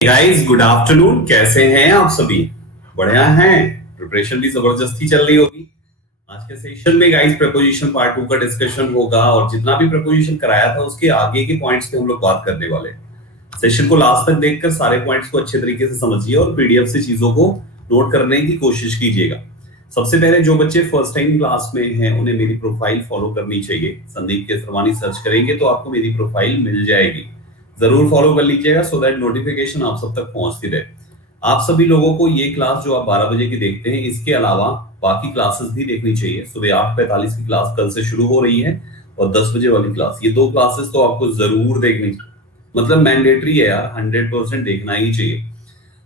Guys good afternoon. कैसे हैं आप सभी? बढ़िया हैं? प्रिपरेशन भी जबरदस्ती चल रही होगी। आज के सेशन में गाइस प्रपोजिशन पार्ट 2 का डिस्कशन होगा और जितना भी प्रपोजिशन कराया था उसके आगे के पॉइंट्स पे हम लोग बात करने वाले हैं। सेशन को लास्ट तक देखकर सारे पॉइंट्स को अच्छे तरीके से समझिए और पीडीएफ से चीजों को नोट करने की कोशिश कीजिएगा। सबसे पहले जो बच्चे फर्स्ट टाइम क्लास में हैं उन्हें मेरी प्रोफाइल फॉलो करनी चाहिए। संदीप केसरवानी सर्च करेंगे तो आपको मेरी प्रोफाइल मिल जाएगी। जरूर फॉलो कर लीजिएगा सो दैट नोटिफिकेशन आप सब तक पहुंचती रहे। आप सभी लोगों को ये क्लास जो आप 12 बजे की देखते हैं इसके अलावा बाकी क्लासेस भी देखनी चाहिए। सुबह 8:45 की क्लास कल से शुरू हो रही है और 10 बजे वाली क्लास, ये दो क्लासेस तो आपको जरूर देखनी, मतलब मैंडेटरी है यार, 100% देखना ही चाहिए।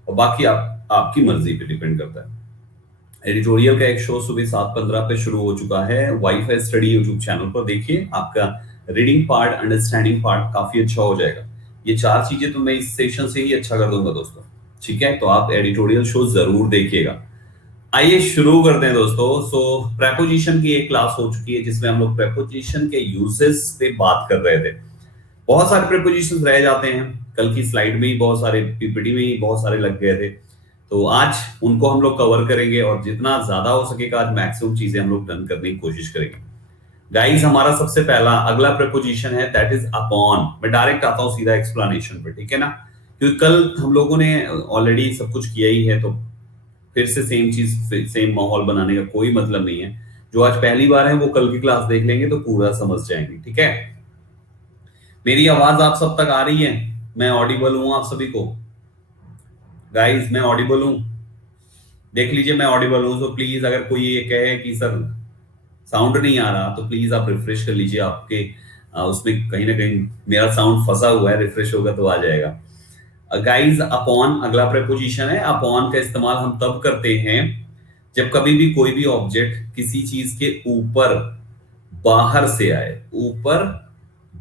और बाकी आपकी मर्जी पे डिपेंड करता है। एडिटोरियल का एक शो सुबह 7:15 पे शुरू हो चुका है वाईफाई स्टडी यूट्यूब चैनल पर। देखिए आपका रीडिंग पार्ट, अंडरस्टैंडिंग पार्ट काफी अच्छा हो जाएगा। ये चार चीजें तो मैं इस सेशन से ही अच्छा कर दूंगा दोस्तों, ठीक है? तो आप एडिटोरियल शो जरूर देखिएगा। आइए शुरू करते हैं दोस्तों। सो प्रेपोजिशन की एक क्लास हो चुकी है जिसमें हम लोग प्रेपोजिशन के यूजेस पे बात कर रहे थे। बहुत सारे प्रेपोजिशन रह जाते हैं, कल की स्लाइड में ही बहुत सारे, पीपीटी में ही बहुत सारे लग गए थे, तो आज उनको हम लोग कवर करेंगे और जितना ज्यादा हो सकेगा आज मैक्सिमम चीजें हम लोग डन करने की कोशिश करेंगे। गाइस हमारा सबसे पहला अगला प्रेपोजिशन है दैट इज अपॉन। मैं डायरेक्ट आता हूं सीधा एक्सप्लेनेशन पे, ठीक है ना? क्योंकि कल हम लोगों ने ऑलरेडी सब कुछ किया ही है, तो फिर से सेम चीज, सेम माहौल बनाने का कोई मतलब नहीं है। जो आज पहली बार है वो कल की क्लास देख लेंगे तो पूरा समझ जाएंगे, ठीक है? मेरी आवाज आप सब तक आ रही है? मैं ऑडिबल हूं आप सभी को? गाइस मैं ऑडिबल हूं? देख लीजिए मैं ऑडिबल हूं, तो प्लीज अगर कोई ये कहे कि सर साउंड नहीं आ रहा तो प्लीज आप रिफ्रेश कर लीजिए। आपके उसमें कहीं ना कहीं मेरा साउंड फंसा हुआ है, रिफ्रेश होगा तो आ जाएगा। गाइस अपॉन अगला प्रेपोजिशन है। अपॉन का इस्तेमाल हम तब करते हैं जब कभी भी कोई भी ऑब्जेक्ट किसी चीज के ऊपर बाहर से आए। ऊपर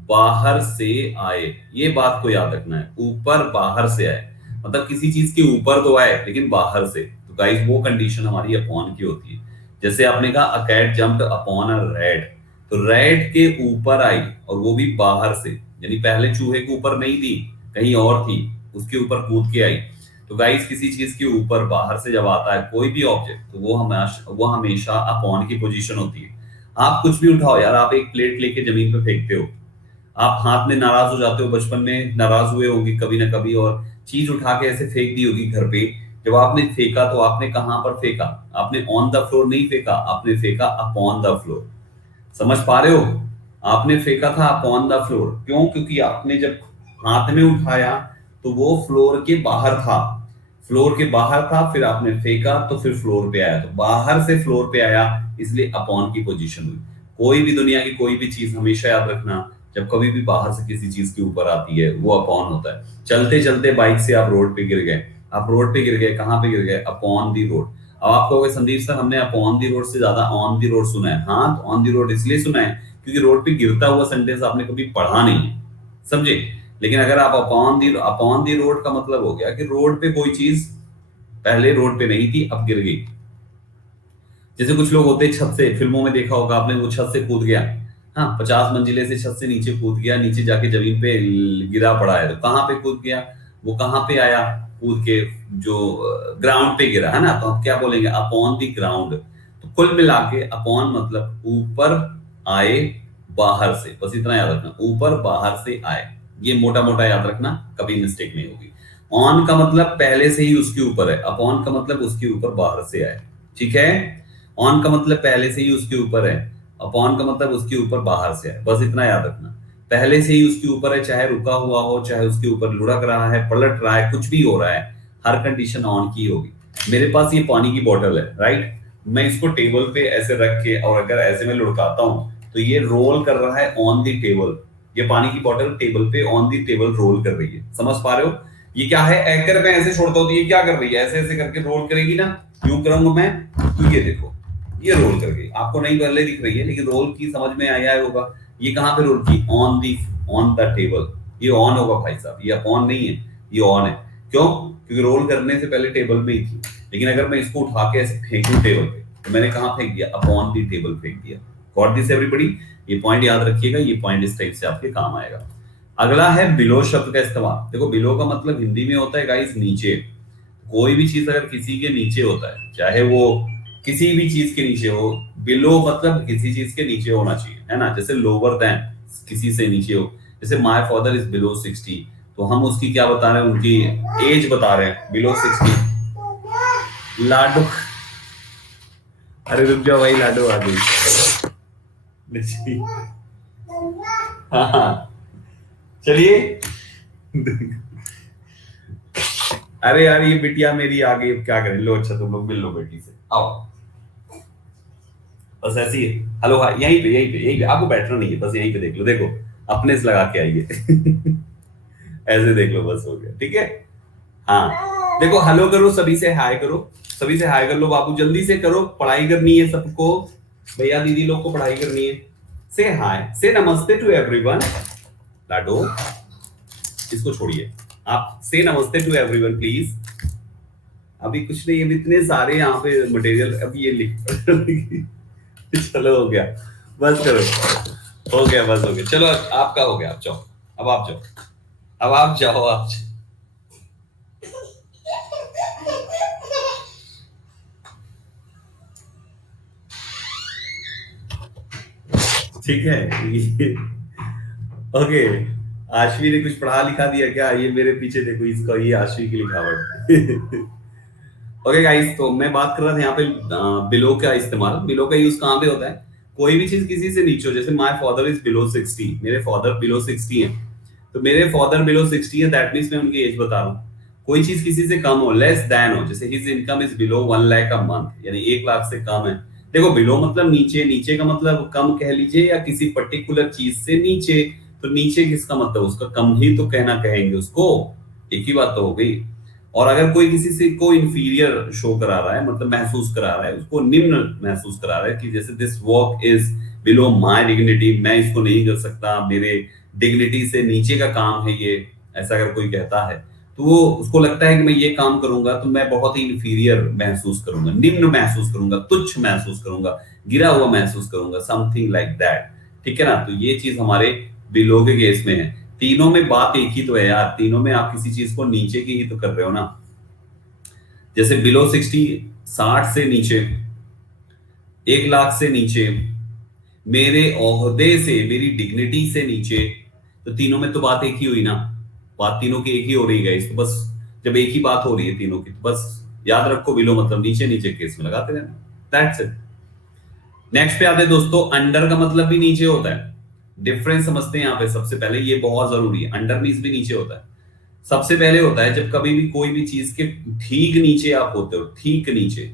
बाहर से आए, ये बात को याद रखना है। ऊपर बाहर से आए मतलब किसी चीज के ऊपर तो आए लेकिन बाहर से, तो गाइस वो कंडीशन हमारी अपॉन की होती है। जैसे आपने कहा a cat jumped upon a rat, तो रैट के ऊपर आई और वो भी बाहर से, यानी पहले चूहे के ऊपर नहीं थी, कहीं और थी, उसके ऊपर कूद के आई। तो गाइस किसी चीज के ऊपर बाहर से जब आता है कोई भी ऑब्जेक्ट तो वो हमेशा अपॉन की पोजीशन होती है। आप कुछ भी उठाओ यार, आप एक प्लेट लेके जमीन पे फेंकते हो, आप हाथ में नाराज हो जाते हो, बचपन में नाराज हुए होंगे कभी ना कभी और चीज उठा के ऐसे फेंक दी होगी घर पे। जब आपने फेंका तो आपने कहां पर फेंका? आपने ऑन द फ्लोर नहीं फेंका, आपने फेंका अपॉन द फ्लोर। समझ पा रहे हो? आपने फेंका था अपॉन द फ्लोर। क्यों? क्योंकि आपने जब हाथ में उठाया तो वो फ्लोर के बाहर था, फ्लोर के बाहर था, फिर आपने फेंका तो फिर फ्लोर पे आया, तो बाहर से फ्लोर पे आया, इसलिए अपॉन की पोजीशन हुई। कोई भी दुनिया की कोई भी चीज हमेशा याद रखना, जब कभी भी बाहर से किसी चीज के ऊपर आती है वो अपॉन होता है। चलते चलते बाइक से आप रोड पे गिर गए, आप रोड पे गिर गए, कहां पे गिर गए? Upon the road. अब आप कहोगे संदीप सर हमने अपॉन दी रोड से ज्यादा ऑन दी रोड सुना है। हाँ, तो ऑन दी रोड इसलिए सुना है क्योंकि रोड पे गिरता हुआ सेंटेंस आपने कभी पढ़ा नहीं है, समझे? लेकिन अगर आप अपॉन दी रोड का मतलब हो गया कि रोड पे कोई चीज पहले रोड पे नहीं थी अब गिर गई। जैसे कुछ लोग होते हैं छत से, फिल्मों में देखा होगा आपने, वो छत से कूद गया, हाँ 50 मंजिले से छत से नीचे कूद गया, नीचे जाके जमीन पे गिरा पड़ा है, तो कहाँ पे कूद गया? वो कहाँ पे आया कूद के? जो ग्राउंड पे गिरा है ना, तो हम क्या बोलेंगे? Upon the ground. तो कुल मिला के अपॉन मतलब ऊपर आए बाहर से, बस इतना याद रखना, ऊपर बाहर से आए। ये मोटा मोटा याद रखना, कभी मिस्टेक नहीं होगी। ऑन का मतलब पहले से ही उसके ऊपर है, अपॉन का मतलब उसके ऊपर बाहर से आए, ठीक है? ऑन का मतलब पहले से ही उसके ऊपर है, अपॉन का मतलब उसके ऊपर बाहर से है, बस इतना याद रखना। पहले से ही उसके ऊपर है, चाहे रुका हुआ हो, चाहे उसके ऊपर लुढ़क रहा है, पलट रहा है, कुछ भी हो रहा है, हर कंडीशन ऑन की होगी। मेरे पास ये पानी की बोतल है, राइट? मैं इसको टेबल पे ऐसे रख के और अगर ऐसे में लुढ़काता हूं तो ये रोल कर रहा है ऑन दी टेबल। ये पानी की बोतल टेबल पे ऑन दी टेबल रोल कर रही है, समझ पा रहे हो? ये क्या है? एकर में ऐसे छोड़ता हूं तो ये क्या कर रही है? ऐसे ऐसे करके रोल करेगी ना, यूं करूंगा मैं तो ये देखो ये रोल कर गई। आपको नहीं पहले दिख रही है लेकिन रोल की समझ में आया होगा। ये कहां पे रोल की? On the table. ये ऑन होगा भाई साहब, ये अपॉन नहीं है, ये ऑन है। क्यों? क्योंकि रोल करने से पहले टेबल में ही थी। लेकिन अगर मैं इसको उठा के ऐसे फेंकूं टेबल पे तो मैंने कहां फेंक दिया? अपॉन द टेबल फेंक दिया। Got this everybody? ये पॉइंट याद रखिएगा, ये पॉइंट इस टाइप से आपके काम आएगा। अगला है बिलो शब्द का इस्तेमाल। देखो बिलो का मतलब हिंदी में होता है गाइस नीचे। कोई भी चीज अगर किसी के नीचे होता है, चाहे वो किसी भी चीज के नीचे हो, बिलो मतलब किसी चीज के नीचे होना चाहिए, है ना। जैसे लोअर देन, किसी से नीचे हो। जैसे माय फादर इज बिलो 60, तो हम उसकी क्या बता रहे हैं, उनकी एज बता रहे हैं, बिलो 60। लाडू, अरे रुक जाओ भाई, लाडू आ गई। हाँ हाँ, चलिए। अरे यार ये बिटिया मेरी आ गई, अब क्या करें। लो अच्छा, तुम लोग मिल लो बेटी से, आओ। बस ऐसे ही। हेलो हाँ, यहीं पे यहीं पे यहीं पे, आपको बैठना नहीं है, बस यहीं पे देख लो, देखो अपने से लगा के आइए। ऐसे देख लो, बस हो गया, ठीक है। हाँ देखो, हेलो करो, सभी से हाय करो, सभी से हाय कर लो बाबू, जल्दी से करो, पढ़ाई करनी है सबको, भैया दीदी लोग को पढ़ाई करनी है। से हाय, से नमस्ते टू एवरीवन। लाडो, इसको छोड़िए, आप से नमस्ते टू एवरीवन प्लीज। अभी कुछ नहीं, अभी इतने सारे यहाँ पे मटेरियल, अभी ये लिख। चलो हो गया, बस करो, हो गया, बस हो गया, चलो आपका हो गया, आप जाओ, अब आप जाओ, अब आप जाओ, आप जाओ। ठीक है। ओके, आशवी ने कुछ पढ़ा लिखा दिया क्या? ये मेरे पीछे देखो, इसका ये आशवी की लिखावट। ओके गाइस, तो मैं बात कर रहा था यहाँ पे बिलो का इस्तेमाल। बिलो का यूज कहाँ पे होता है? कोई भी चीज किसी से नीचे हो, जैसे माय फादर इज बिलो 60, मेरे फादर बिलो 60 है, तो मेरे फादर बिलो 60 है, दैट मींस मैं उनकी एज बता रहा हूँ। कोई चीज किसी से कम हो, लेस देन हो, जैसे his income is below 1 lakh a month, यानी 1 लाख से कम है। देखो बिलो मतलब नीचे, नीचे का मतलब कम कह लीजिए, या किसी पर्टिकुलर चीज से नीचे। तो नीचे किसका मतलब, उसका कम ही तो कहना कहेंगे उसको, एक ही बात तो हो गई। और अगर कोई किसी से को इंफीरियर शो करा रहा है, मतलब महसूस करा रहा है, उसको निम्न महसूस करा रहा है, कि जैसे this work is below my dignity, मैं इसको नहीं कर सकता, मेरे डिग्निटी से नीचे का काम है ये, ऐसा अगर कोई कहता है, तो वो उसको लगता है कि मैं ये काम करूंगा तो मैं बहुत ही इंफीरियर महसूस करूंगा, निम्न महसूस करूंगा, तुच्छ महसूस करूंगा, गिरा हुआ महसूस करूंगा, समथिंग लाइक दैट। ठीक है ना। तो ये चीज हमारे बिलो के केस में है। तीनों में बात एक ही तो है यार, तीनों में आप किसी चीज को नीचे की ही तो कर रहे हो ना। जैसे बिलो 60, 60 से नीचे, 1 लाख से नीचे, मेरे ओहदे से, मेरी डिग्निटी से नीचे, तो तीनों में तो बात एक ही हुई ना। बात तीनों की एक ही हो रही है इसको, बस जब एक ही बात हो रही है तीनों की, तो बस याद रखो बिलो मतलब नीचे, नीचे केस में लगाते रहना, दैट्स इट। नेक्स्ट पे आते हैं दोस्तों, अंडर का मतलब भी नीचे होता है। डिफरेंस समझते हैं यहाँ पे, सबसे पहले ये बहुत जरूरी है, अंडर मींस भी नीचे होता है। सबसे पहले होता है जब कभी भी कोई भी चीज के ठीक नीचे आप होते हो, ठीक नीचे,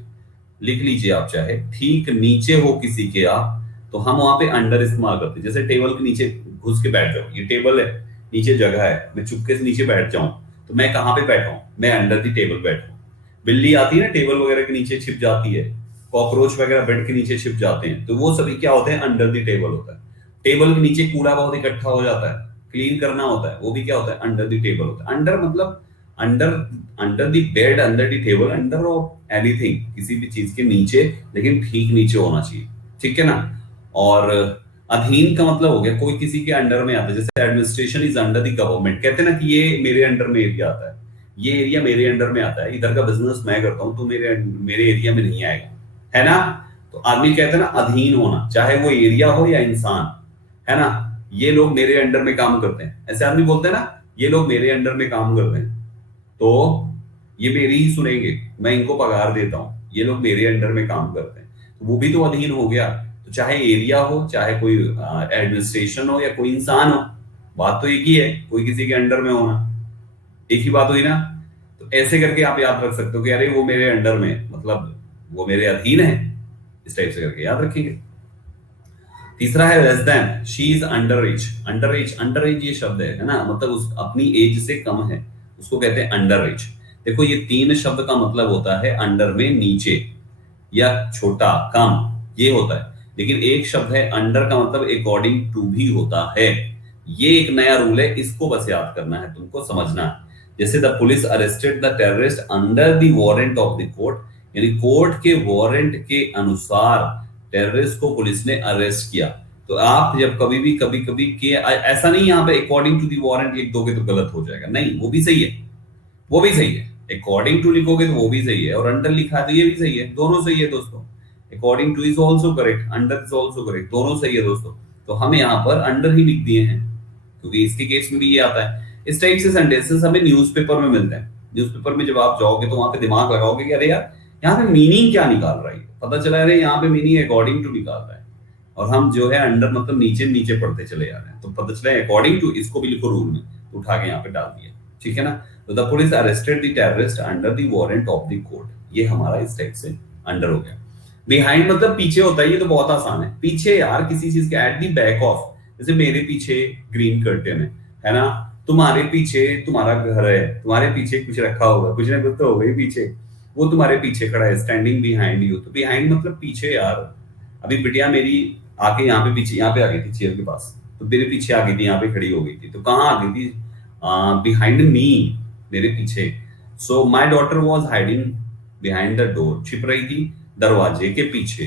लिख लीजिए आप, चाहे ठीक नीचे हो किसी के आप, तो हम वहां पे अंडर इस्तेमाल करते हैं। जैसे टेबल के नीचे घुस के बैठ जाओ, ये टेबल है, नीचे जगह है, मैं चुपके से नीचे बैठ जाऊं, तो मैं कहाँ पे बैठा हूं, मैं अंडर दी टेबल बैठा हूं। बिल्ली आती है ना, टेबल वगैरह के नीचे छिप जाती है, कॉकरोच वगैरह बेड के नीचे छिप जाते हैं, तो वो सभी क्या होते हैं, अंडर दी टेबल होता है। टेबल के नीचे कूड़ा बहुत इकट्ठा हो जाता है, क्लीन करना होता है, वो भी क्या होता है, अंडर दी टेबल होता है। अंडर मतलब under, under the bed, under the table, under of anything, किसी भी चीज के नीचे, लेकिन ठीक नीचे होना चाहिए। ठीक है ना। और अधीन का मतलब हो गया कोई किसी के अंडर में आता है, जैसे administration is under the government, कहते हैं ना कि ये मेरे अंडर में एरिया आता है, ये एरिया मेरे अंडर में आता है, इधर का बिजनेस मैं करता हूं, तो मेरे मेरे एरिया में नहीं आएगा, है ना। तो आदमी कहते हैं ना अधीन होना, चाहे वो एरिया हो या इंसान, है ना। ये लोग मेरे अंडर में काम करते हैं, ऐसे आदमी बोलते हैं ना, ये लोग मेरे अंडर में काम करते हैं, तो ये मेरी ही सुनेंगे, मैं इनको पगार देता हूं, ये लोग मेरे अंडर में काम करते हैं, तो वो भी तो अधीन हो गया। तो चाहे एरिया हो, चाहे कोई एडमिनिस्ट्रेशन हो, या कोई इंसान हो, बात तो एक ही है, कोई किसी के अंडर में होना, एक ही बात हुई ना। तो ऐसे करके आप याद रख सकते हो कि अरे वो मेरे अंडर में, मतलब वो मेरे अधीन है, इस टाइप से करके याद रखेंगे। तीसरा है less than, she is under as. Under as, under as ये शब्द है ना, मतलब उस अपनी एज से कम है, उसको कहते हैं अंडर एज। देखो ये तीन शब्द का मतलब होता है अंडर में नीचे, या छोटा, कम, ये होता है। लेकिन एक शब्द है अंडर का मतलब अकॉर्डिंग टू भी होता है। ये एक नया रूल है, इसको बस याद करना है, तुमको समझना है। जैसे the police arrested the terrorist under the warrant of the court, यानी कोर्ट के वारंट के अनुसार टेररिस्ट को पुलिस ने अरेस्ट किया। तो आप जब कभी कभी के ऐसा नहीं यहाँ पे अकॉर्डिंग टू दी वारंट लिख दोगे तो गलत हो जाएगा, नहीं वो भी सही है, वो भी सही है। अकॉर्डिंग टू लिखोगे तो वो भी सही है, और अंडर लिखा है तो ये भी सही है, दोनों सही है दोस्तों। According two is also correct, under is also correct, दोनों सही है दोस्तों। तो हम यहाँ पर अंडर ही लिख दिए हैं, क्योंकि इसके केस में भी ये आता है। इस टाइप से सेंटेंसेस हमें न्यूज़पेपर में मिलते हैं। न्यूज़पेपर में जब आप जाओगे तो वहां पे दिमाग लगाओगे कि अरे यार यहाँ पे मीनिंग क्या निकाल रहा है, पता चला अरे यहाँ पे मीनिंग अकॉर्डिंग टू निकाल रहा है, और हम जो है अंडर मतलब नीचे नीचे पढ़ते चले जा रहे हैं, तो पता चला अकॉर्डिंग टू, इसको भी लिखो रूल में, तो उठा के यहाँ पे डाल दिया, ठीक है ना। तो the police arrested the terrorist under the warrant of the court, ये हमारा इस टाइप से अंडर हो गया। बिहाइंड मतलब पीछे होता है, ये तो बहुत आसान है। पीछे यार किसी चीज के, एट द बैक ऑफ, जैसे मेरे पीछे ग्रीन कर्टेन है ना, तुम्हारे पीछे तुम्हारा घर है, तुम्हारे पीछे कुछ रखा होगा, कुछ ना कुछ तो होगा ही पीछे, वो तुम्हारे पीछे खड़ा है, स्टैंडिंग बिहाइंड यू। तो बिहाइंड मतलब पीछे यार। अभी बिटिया मेरी आके यहाँ पे पीछे, यहाँ पे आ गई थी चेयर के पास, तो मेरे पीछे आ गई थी, यहाँ पे खड़ी हो गई थी, तो कहाँ आ गई थी, बिहाइंड मी, मेरे पीछे। So my daughter was hiding behind the door, छिप रही थी दरवाजे के पीछे।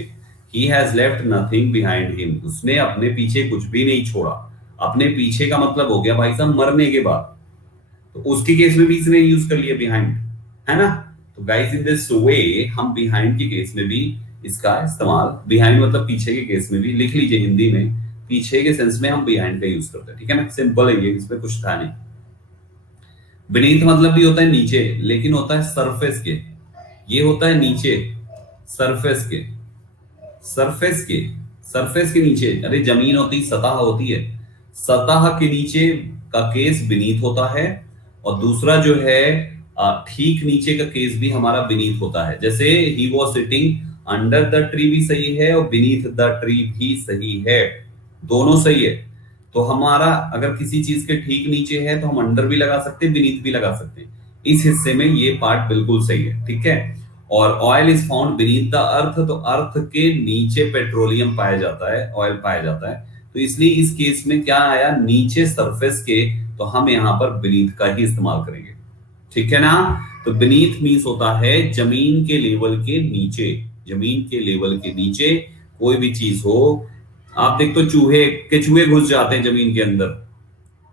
He has left nothing behind him, उसने अपने पीछे कुछ भी नहीं छोड़ा। अपने पीछे का मतलब हो गया भाई साहब मरने के बाद, तो उसके केस में भी इसने यूज कर लिया बिहाइंड, है ना। तो गाइस इन दिस वे हम बिहाइंड के केस में भी इसका इस्तेमाल, बिहाइंड मतलब पीछे के केस में भी लिख लीजिए, हिंदी में पीछे के सेंस में हम बिहाइंड का यूज करते हैं, ठीक है ना। सिंपल है ये, इसमें कुछ था नहीं। बीनीथ मतलब भी होता है नीचे, लेकिन होता है सरफेस के, ये होता है नीचे सरफेस के, सरफेस के, सरफेस के नीचे। अरे जमीन होती सतह होती है, सतह के नीचे का केस बीनीथ होता है, और दूसरा जो है ठीक नीचे का केस भी हमारा बीनीथ होता है। जैसे he was sitting under the tree भी सही है, और बीनीथ द ट्री भी सही है, दोनों सही है। तो हमारा अगर किसी चीज के ठीक नीचे है तो हम अंडर भी लगा सकते हैं, बीनीथ भी लगा सकते हैं। इस हिस्से में ये पार्ट बिल्कुल सही है, ठीक है। और oil is found beneath the earth, तो अर्थ के नीचे पेट्रोलियम पाया जाता है, ऑयल पाया जाता है, तो इसलिए इस केस में क्या आया, नीचे सरफेस के, तो हम यहाँ पर बीनीथ का ही इस्तेमाल करेंगे, ठीक है ना। तो बीनीथ मींस होता है जमीन के लेवल के नीचे, जमीन के लेवल के नीचे कोई भी चीज हो। आप देख तो चूहे घुस जाते हैं जमीन के अंदर,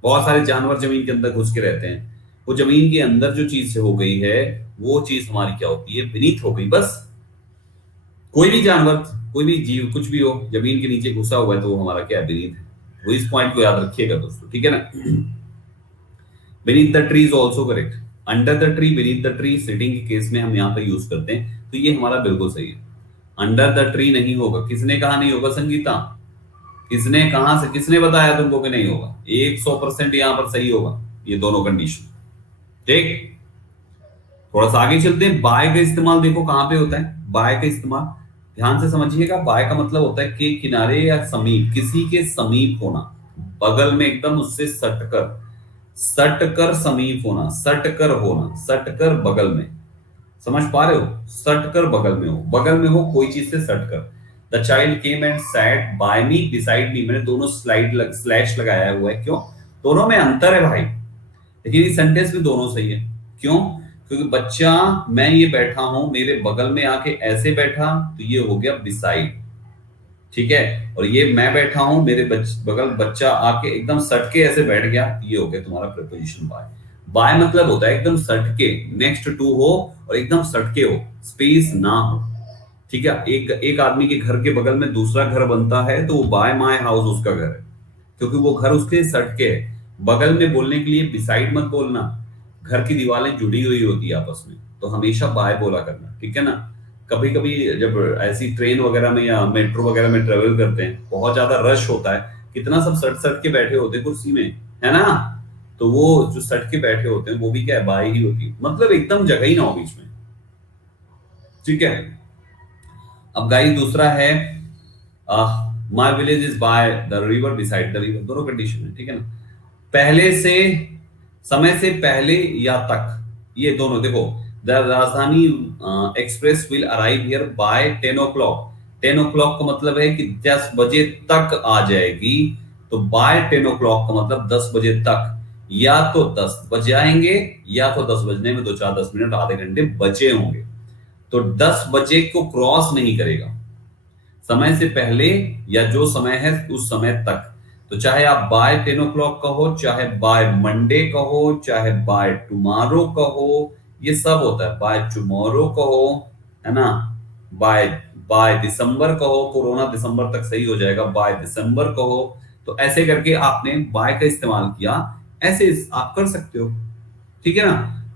बहुत सारे जानवर जमीन के अंदर घुस के रहते हैं, वो जमीन के अंदर जो चीज से हो गई है वो चीज हमारी क्या होती है, बीनीथ हो गई। बस कोई भी जानवर, कोई भी जीव, कुछ भी हो, जमीन के नीचे घुसा हुआ है तो वो हमारा क्या है, बीनीथ है। वो इस पॉइंट को याद रखिएगा दोस्तों, ठीक है ना। Beneath the tree is also correct, under the tree, beneath the tree sitting के केस में हम यहाँ पे यूज करते हैं, तो ये हमारा बिल्कुल सही है। अंडर द ट्री नहीं होगा, किसने कहा नहीं होगा संगीता, किसने कहा से, किसने बताया तुमको कि नहीं होगा, 100% यहाँ पर सही होगा ये दोनों कंडीशन, ठीक। थोड़ा सा आगे चलते हैं। बाय का इस्तेमाल देखो कहां पे होता है, बाय का इस्तेमाल ध्यान से समझिएगा। बाय का मतलब होता है कि किनारे या समीप, किसी के समीप होना, बगल में एकदम उससे सटकर, सटकर समीप होना, सटकर होना, सटकर बगल में, समझ पा रहे हो, सटकर बगल में हो, बगल में हो कोई चीज से सटकर। The child came and sat by me beside me, मैंने दोनों स्लैश लगाया हुआ है, क्यों, दोनों में अंतर है भाई, लेकिन इस सेंटेंस में दोनों सही है। क्यों, क्योंकि बच्चा, मैं ये बैठा हूं, मेरे बगल में आके ऐसे बैठा, तो ये हो गया बिसाइड, ठीक है। और ये मैं बैठा हूं, मेरे बगल बच्चा आके एकदम सटके ऐसे बैठ गया, ये हो गया तुम्हारा प्रीपोजिशन बाय। बाय मतलब होता है एकदम सटके, नेक्स्ट टू हो और एकदम सटके हो, स्पेस ना हो, ठीक है। एक आदमी के घर के बगल में दूसरा घर बनता है तो वो बाय माय हाउस उसका घर है, क्योंकि वो घर उसके सटके है। बगल में बोलने के लिए बिसाइड मत बोलना, घर की दीवारें जुड़ी हुई होती है आपस में, तो हमेशा बाय बोला करना, ठीक है ना। कभी कभी जब ऐसी ट्रेन वगैरह में या मेट्रो वगैरह में ट्रेवल करते हैं, बहुत ज्यादा रश होता है, कितना सब सट सट के बैठे होते हैं कुर्सी में, है ना, तो वो जो सट के बैठे होते हैं वो भी क्या है, बाय ही होती है, मतलब एकदम जगह ही ना हो बीच में, ठीक है। अब गाइस दूसरा है my village is by the river, beside the river, दोनों कंडीशन है, ठीक है ना। पहले से, समय से पहले या तक, ये दोनों देखो। द राजधानी express will arrive here bye 10 o'clock, 10 o'clock का मतलब है कि 10 बजे तक आ जाएगी, तो बाय 10 o'clock का मतलब 10 बजे तक, या तो 10 बज जाएंगे, या तो 10 बजने में 2-4-10 मिनट, आधे घंटे बचे होंगे, तो 10 बजे को क्रॉस नहीं करेगा। समय से पहले या जो समय है उस समय तक। तो चाहे आप बाय 10 o'clock कहो, चाहे बाय मंडे कहो, चाहे बाय टुमारो कहो, ये सब होता है। बाय टुमारो कहो, है ना, बाय बाय दिसंबर कहो, कोरोना दिसंबर तक सही हो जाएगा, बाय दिसंबर कहो। तो ऐसे करके आपने बाय का इस्तेमाल किया, ऐसे आप कर सकते हो, ठीक है ना,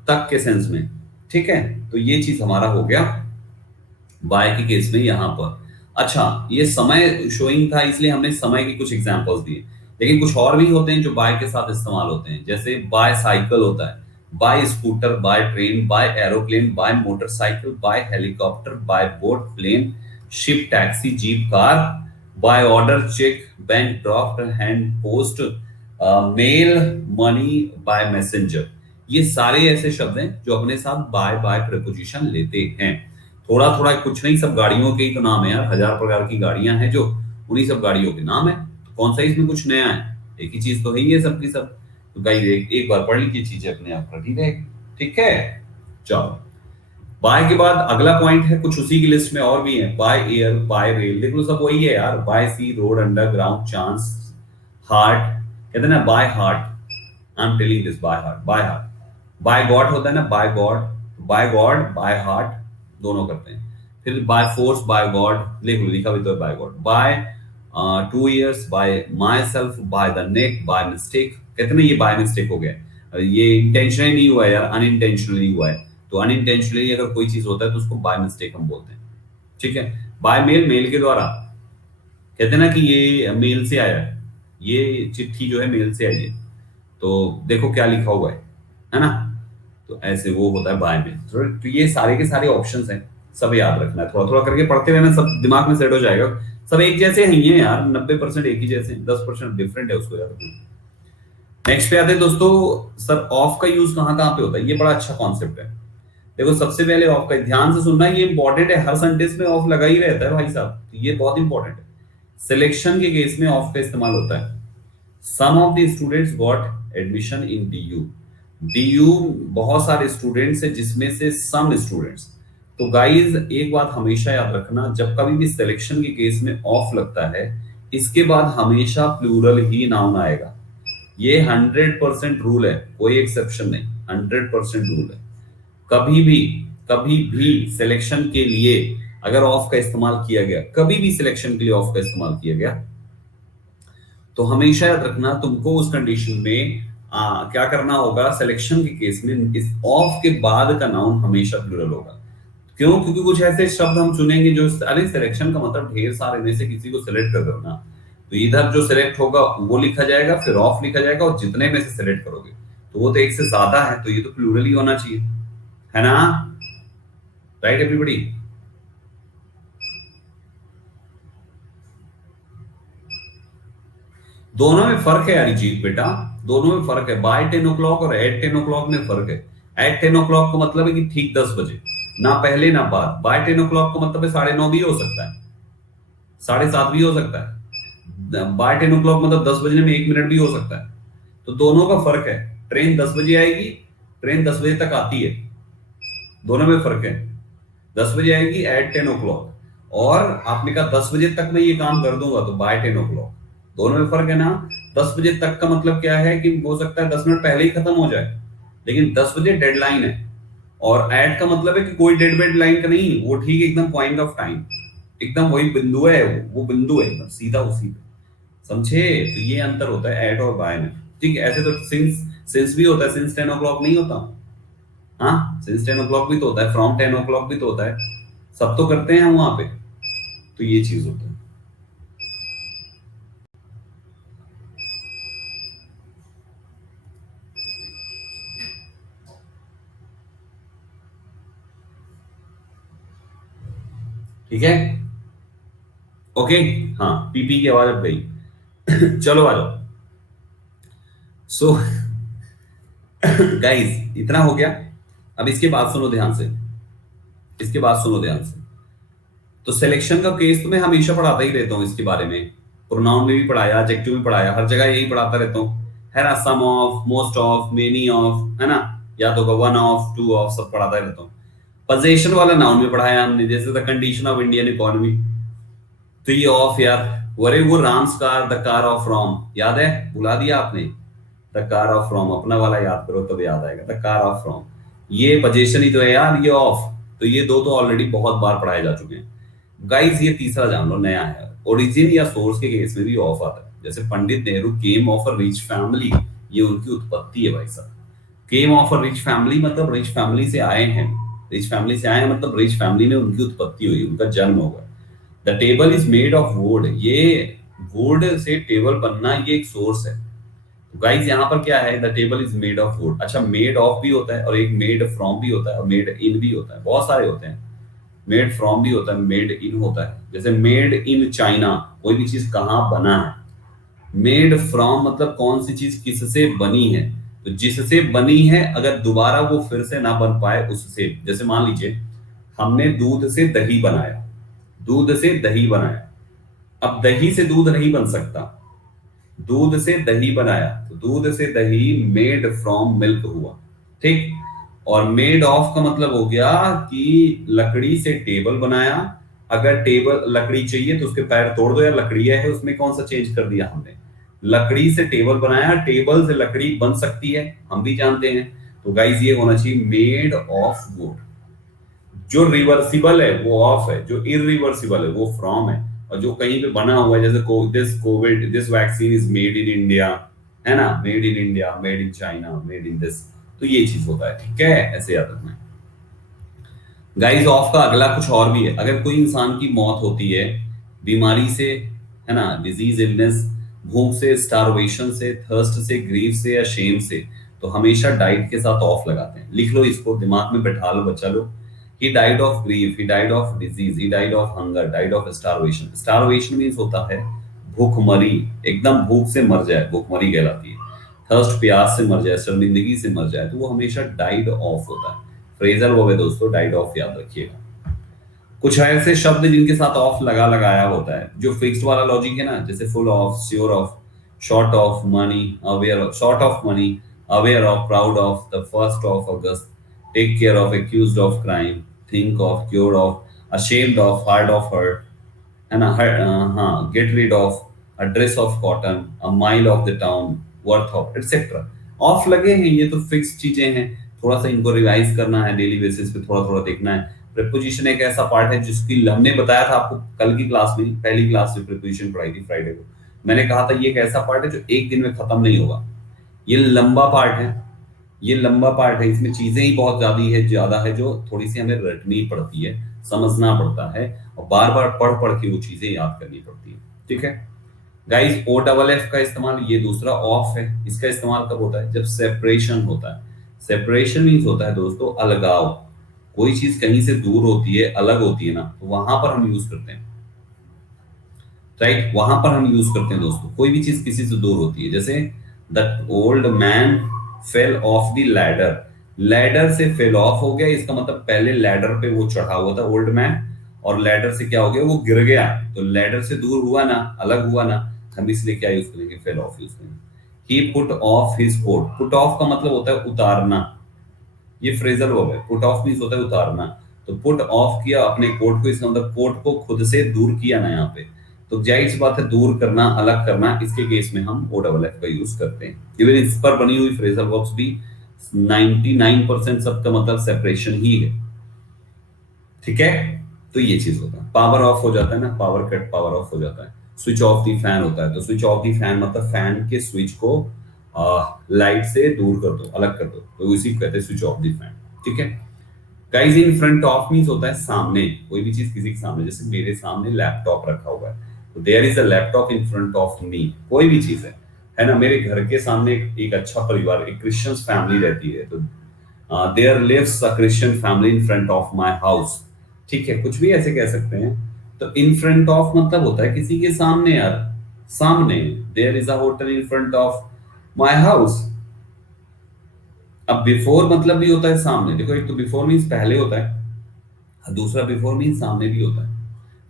तक के सेंस में। ठीक है, तो ये चीज हमारा हो गया बाय के केस में यहां पर। अच्छा, ये समय शोइंग था इसलिए हमने समय के कुछ एग्जांपल्स दिए, लेकिन कुछ और भी होते हैं जो बाय के साथ इस्तेमाल होते हैं। जैसे बाय साइकिल होता है, by scooter, by train, by aeroplane, by motorcycle, by helicopter, by boat, plane, ship, taxi, jeep, car, by order, cheque, bank draft, hand post, mail, money, by messenger. ये सारे ऐसे शब्द हैं जो अपने साथ बाय बाय प्रीपोजिशन लेते हैं। थोड़ा थोड़ा कुछ नहीं, सब गाड़ियों के ही तो नाम है यार, हजार प्रकार की गाड़ियां हैं जो, उन्हीं सब गाड़ियों के नाम है। तो कौन सा इसमें कुछ नया है, एक ही चीज तो है ही है सबकी सब। तो गाइस एक बार पढ़ लीजिए, चीजें अपने आप रटी रहेगी। ठीक है, चलो। बाय के बाद अगला पॉइंट है, कुछ उसी की लिस्ट में और भी है। बाय एयर, बाय रेल, देख लो सब वही है यार। By sea, road, underground, chance, heart, कहते हैं ना by heart, I am telling this, by heart, by heart. By God होता है ना, by God, by God, by heart, दोनों करते हैं। फिर बाय फोर्स, बाय गॉड, लिख लो, लिखा भी तो है by God. By 2 years, by myself, by the neck, by mistake, कहते हैं ना ये बाय मिस्टेक हो गया, ये इंटेंशनली नहीं हुआ है यार, अनइंटेंशनली हुआ है। तो अनइंटेंशनली अगर कोई चीज होता है तो उसको बाय मिस्टेक हम बोलते हैं। ठीक है, बाय मेल, मेल के द्वारा, कहते हैं ना कि ये मेल से आया है, ये चिट्ठी जो है मेल से आई है, तो देखो क्या लिखा हुआ है ना। तो ऐसे वो होता है बाय में। तो ये सारे के सारे ऑप्शंस हैं, सब याद रखना है, थोड़ा थोड़ा करके पढ़ते रहना, सब दिमाग में सेट हो जाएगा। सब एक जैसे ही हैं यार, 90% एक ही जैसे, 10% डिफरेंट है, उसको याद रखना। नेक्स्ट पे आते हैं दोस्तों, सर ऑफ का यूज कहाँ कहाँ पे होता है, ये बड़ा अच्छा कॉन्सेप्ट है। देखो सबसे पहले ऑफ का ध्यान से सुनना, ये इंपॉर्टेंट है, हर सेंटेंस में ऑफ लगा ही रहता है भाई साहब, तो ये बहुत इंपॉर्टेंट है। सिलेक्शन के केस में ऑफ का इस्तेमाल होता है। Some of the students got admission in DU. DU बहुत सारे स्टूडेंट्स हैं, जिसमें से सम स्टूडेंट्स। तो गाइस एक बात हमेशा याद रखना, जब कभी भी सिलेक्शन के केस में ऑफ लगता है, इसके बाद हमेशा प्लूरल ही नाउन आएगा। ये 100% रूल है, कोई एक्सेप्शन नहीं, 100% रूल है। कभी भी सिलेक्शन के लिए अगर ऑफ का इस्तेमाल किया गया, कभी भी सिलेक्शन के लिए ऑफ का इस्तेमाल किया गया, तो हमेशा याद रखना तुमको उस कंडीशन में क्या करना होगा। सिलेक्शन के केस में इस ऑफ के बाद का नाउन हमेशा प्लूरल होगा। क्यों? क्योंकि कुछ ऐसे शब्द हम चुनेंगे जो, अरे सिलेक्शन का मतलब ढेर सारे में से किसी को सिलेक्ट कर दो ना, तो इधर जो सिलेक्ट होगा वो लिखा जाएगा, फिर ऑफ लिखा जाएगा, और जितने में से सिलेक्ट करोगे तो वो तो एक से ज्यादा है, तो ये तो प्लूरल ही होना चाहिए, है ना, राइट एवरीबॉडी। दोनों में फर्क है अरिजीत बेटा, दोनों में फर्क है। बाय 10 o'clock और एट 10 o'clock में फर्क है। एट 10 o'clock का मतलब है कि ठीक 10 बजे, ना पहले ना बाद। बाय 10 o'clock का मतलब है 9:30 भी हो सकता है, 7:30 भी हो सकता है। बाय 10 o'clock मतलब 10 बजने में 1 मिनट भी हो सकता है। तो दोनों का फर्क है। ट्रेन 10 बजे आएगी, ट्रेन 10 बजे तक आती है, दोनों में फर्क है। 10 बजे आएगी एट 10 o'clock, और आपने कहा 10 बजे तक मैं ये काम कर दूंगा, तो बाय 10 o'clock। दोनों में फर्क है ना। 10 बजे तक का मतलब क्या है कि हो सकता है 10 मिनट पहले ही खत्म हो जाए, लेकिन 10 बजे डेडलाइन है। और एट का मतलब है कि कोई डेड लाइन का नहीं, वो ठीक एकदम पॉइंट ऑफ टाइम, एकदम वही बिंदु है, वो बिंदु है एकदम सीधा उसी पे, समझे। तो ये अंतर होता है एट और बाय में। ठीक है, ऐसे तो सिंस भी होता है, सिंस 10 o'clock नहीं होता, हाँ सिंस 10 o'clock भी तो होता है, फ्रॉम 10 o'clock भी तो होता है, सब तो करते हैं हम वहां पे। तो ये चीज होता है। ठीक है, ओके, हाँ पीपी की आवाज अब गई। चलो आ जाओ। सो गाइस इतना हो गया। अब इसके बाद सुनो ध्यान से, इसके बाद सुनो ध्यान से। तो सिलेक्शन का केस तो मैं हमेशा पढ़ाता ही रहता हूँ, इसके बारे में प्रोनाउन में भी पढ़ाया, एडजेक्टिव में पढ़ाया, हर जगह यही पढ़ाता रहता हूँ, है ना। Some of, most of, many of, है ना, या तो वन ऑफ, टू ऑफ, सब पढ़ाता रहता हूँ। पोजीशन वाला नाउन में पढ़ाया हमने, जैसे the condition of Indian economy, तो ये ऑफ यार, अरे वो Ram's car, the car of Rome, याद है? भुला दिया आपने? द कार ऑफ रोम अपना वाला याद करो तब याद आएगा। द कार ऑफ रोम, ये पोजीशन ही तो है यार, ये ऑफ। तो ये दो तो ऑलरेडी बहुत बार पढ़ाए जा चुके हैं गाइस। ये तीसरा जान लो, नया है। ओरिजिन या सोर्स के केस में भी ऑफ आता है। जैसे पंडित नेहरू केम ऑफ अ रिच फैमिली, ये उनकी उत्पत्ति है भाई साहब। केम ऑफ अ रिच फैमिली मतलब रिच फैमिली से आए हैं। रिच फैमिली से आए हैं मतलब रिच फैमिली में उनकी उत्पत्ति हुई, उनका जन्म हुआ। The table is made of would, ये वुड से टेबल बनना ये एक सोर्स है। तो गाइस यहाँ पर क्या है? The table is made of would. अच्छा, मेड ऑफ भी होता है और एक मेड फ्रॉम भी होता है और मेड इन भी होता है, बहुत सारे होते हैं। मेड फ्रॉम भी होता है, मेड इन होता है। जैसे मेड इन चाइना, कोई भी चीज कहाँ बना है। मेड फ्रॉम मतलब कौन सी चीज किससे बनी है। तो जिससे बनी है अगर दोबारा वो फिर से ना बन पाए उससे, जैसे मान लीजिए हमने दूध से दही बनाया, दूध से दही बनाया। अब दही से दूध नहीं बन सकता, दूध से दही बनाया तो दूध से दही मेड फ्रॉम मिल्क हुआ, ठीक। और मेड ऑफ का मतलब हो गया कि लकड़ी से टेबल बनाया। अगर टेबल लकड़ी चाहिए तो उसके पैर तोड़ दो, या लकड़ी है उसमें कौन सा चेंज कर दिया हमने। लकड़ी से टेबल बनाया, टेबल से लकड़ी बन सकती है, हम भी जानते हैं। तो गाइस ये होना चाहिए मेड ऑफ वुड। जो रिवर्सिबल है वो ऑफ है, जो इरिवर्सिबल है वो फ्रॉम है। और जो कहीं पे बना हुआ है, जैसे this Covid, this vaccine is made in India, है ना, made in India, made in China, made in this. तो ये चीज होता है, ठीक है, ऐसे याद रखना है गाइस। ऑफ का अगला कुछ और भी है। अगर कोई इंसान की मौत होती है बीमारी से, है ना, डिजीज, इलनेस, भूख से, स्टारवेशन से, थर्स्ट से, ग्रीफ से या शेम से, तो हमेशा डाइट के साथ ऑफ लगाते हैं। लिख लो इसको, दिमाग में बैठा लो बच्चा लोग। He died of grief, he died of disease, he died of hunger, died of starvation. Starvation means होता है भूखमरी, एकदम भूख से मर जाए, भूखमरी कहलाती है। थर्स्ट, प्यास से मर जाए, शर्मिंदगी से मर जाए, तो वो हमेशा डाइड ऑफ होता है। फ्रेजल वर्ब है दोस्तों, डाइड ऑफ, याद रखिएगा। कुछ ऐसे शब्द जिनके साथ ऑफ लगा लगाया होता है, जो फिक्स्ड वाला लॉजिक है ना, जैसे full of, sure of, short of money, aware of, short of money, aware of, proud of, the first of August, take care of, accused of crime, think of, cure of, ashamed of, hard of hurt, है ना, हाँ, get rid of, a dress of cotton, a mile of the town, worth of, etcetera. Of लगे हैं, ये तो fix चीजें हैं। थोड़ा सा इनको रिवाइज करना है, डेली बेसिस पे थोड़ा थोड़ा देखना है। प्रीपोजिशन एक ऐसा पार्ट है जिसकी हमने बताया था आपको कल की क्लास में, पहली क्लास में प्रीपोजिशन पढ़ाई थी फ्राइडे को। मैंने कहा था ये एक ऐसा पार्ट है जो एक दिन में खत्म नहीं होगा। ये लंबा पार्ट है, ये लंबा पार्ट है, इसमें चीजें ही बहुत ज्यादा है जो थोड़ी सी हमें रटनी पड़ती है, समझना पड़ता है, और बार बार पढ़ पढ़ के वो चीजें याद करनी पड़ती है, ठीक है गाइस। ओ डबल एफ का इस्तेमाल, ये दूसरा ऑफ है, इसका इस्तेमाल कब होता है? जब सेपरेशन होता है। सेपरेशन मीन्स होता है दोस्तों अलगाव। कोई चीज कहीं से दूर होती है, अलग होती है ना, तो वहां पर हम यूज करते हैं, राइट, वहां पर हम यूज करते हैं दोस्तों। कोई भी चीज किसी से दूर होती है, जैसे the old man fell off the ladder, ladder से फेल ऑफ हो गया, इसका मतलब पहले लैडर पे वो चढ़ा हुआ था ओल्ड मैन, और लैडर से क्या हो गया, वो गिर गया। तो लैडर से दूर हुआ ना, अलग हुआ ना, हम इसलिए क्या यूज करेंगे, फेल ऑफ यूज करेंगे। He put off his coat, put off का मतलब होता है उतारना, ये फ्रेजल वर्ब है। पुट ऑफ मींस होता है उतारना। तो पुट ऑफ किया अपने कोट को, इसका मतलब कोट को खुद से दूर किया ना यहाँ पे। तो जाहिर सी बात है दूर करना, अलग करना, इसके केस में हम ओ डबल एफ का यूज करते हैं। इवन इस पर बनी हुई फ्रेजल वर्ब्स भी 99% सबका मतलब सेपरेशन ही है, ठीक है। तो ये चीज होता है, पावर ऑफ हो जाता है ना, पावर कट, पावर ऑफ हो जाता है। स्विच ऑफ दी फैन होता है, तो स्विच ऑफ दी फैन मतलब फैन के स्विच को लाइट से दूर कर दो, अलग कर दो, तो इसी को कहते हैं स्विच ऑफ दी फैन, ठीक है guys. In front of means होता है सामने, कोई भी चीज किसी के सामने, जैसे मेरे सामने लैपटॉप रखा हुआ है, तो there is a laptop in front of me, कोई भी चीज है ना। मेरे घर के सामने एक अच्छा परिवार, एक क्रिश्चियन फैमिली रहती है, तो there lives a Christian family in front of my house, ठीक है, कुछ भी ऐसे कह सकते हैं। तो इन फ्रंट ऑफ मतलब होता है किसी के सामने यार, सामने। There is a hotel in front of my house. अब बिफोर मतलब भी होता है सामने, देखो एक तो बिफोर मींस पहले होता है, दूसरा बिफोर मींस सामने भी होता है,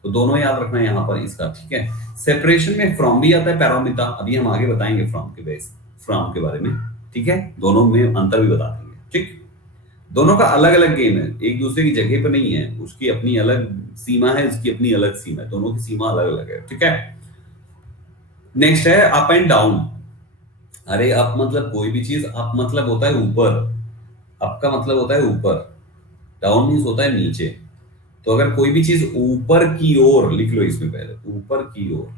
तो दोनों याद रखना है यहाँ पर इसका, ठीक है। सेपरेशन में फ्रॉम भी आता है, पैरामीटर, अभी हम आगे बताएंगे फ्रॉम के बेस, फ्रॉम के बारे में, ठीक है, दोनों में अंतर भी बता देंगे, ठीक। दोनों का अलग अलग गेम है, एक दूसरे की जगह पे नहीं है, उसकी अपनी अलग सीमा है, इसकी अपनी अलग सीमा है, दोनों की सीमा अलग अलग है, ठीक है। नेक्स्ट है अप एंड डाउन। अरे अप मतलब कोई भी चीज, अप मतलब होता है ऊपर, अप का मतलब होता है ऊपर, डाउन मीन्स होता है नीचे। तो अगर कोई भी चीज ऊपर की ओर, लिख लो इसमें पहले, ऊपर की ओर,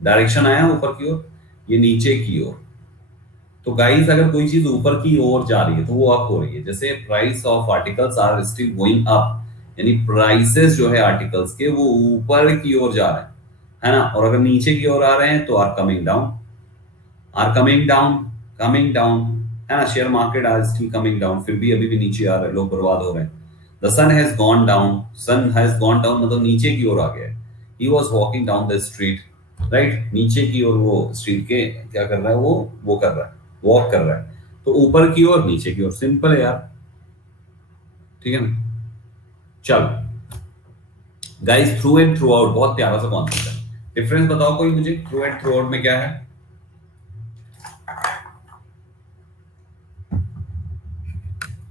डायरेक्शन आया ऊपर की ओर, ये नीचे की ओर। तो गाइस अगर कोई चीज ऊपर की ओर जा रही है तो वो अप हो रही है। जैसे price of articles are still going up, यानी प्राइसेस जो है आर्टिकल्स के वो ऊपर की ओर जा रहे हैं, है ना। और अगर नीचे की ओर आ रहे हैं तो are coming down, are coming down, coming down, है ना। Share market are still coming down, फिर भी अभी भी नीचे आ रहे हैं, लोग बर्बाद हो रहे हैं। The sun has gone down, sun has gone down मतलब नीचे की ओर आ गया है। He was walking down the street, right, नीचे की ओर वो स्ट्रीट के क्या कर रहा है, वो कर रहा है, वॉक कर रहा है। तो ऊपर की ओर नीचे की ओर, सिंपल है यार, ठीक है ना। चलो guys, through and through out बहुत प्यारा सा कॉन्सेप्ट है। डिफरेंस बताओ कोई मुझे, थ्रू एंड थ्रू आउट में क्या है।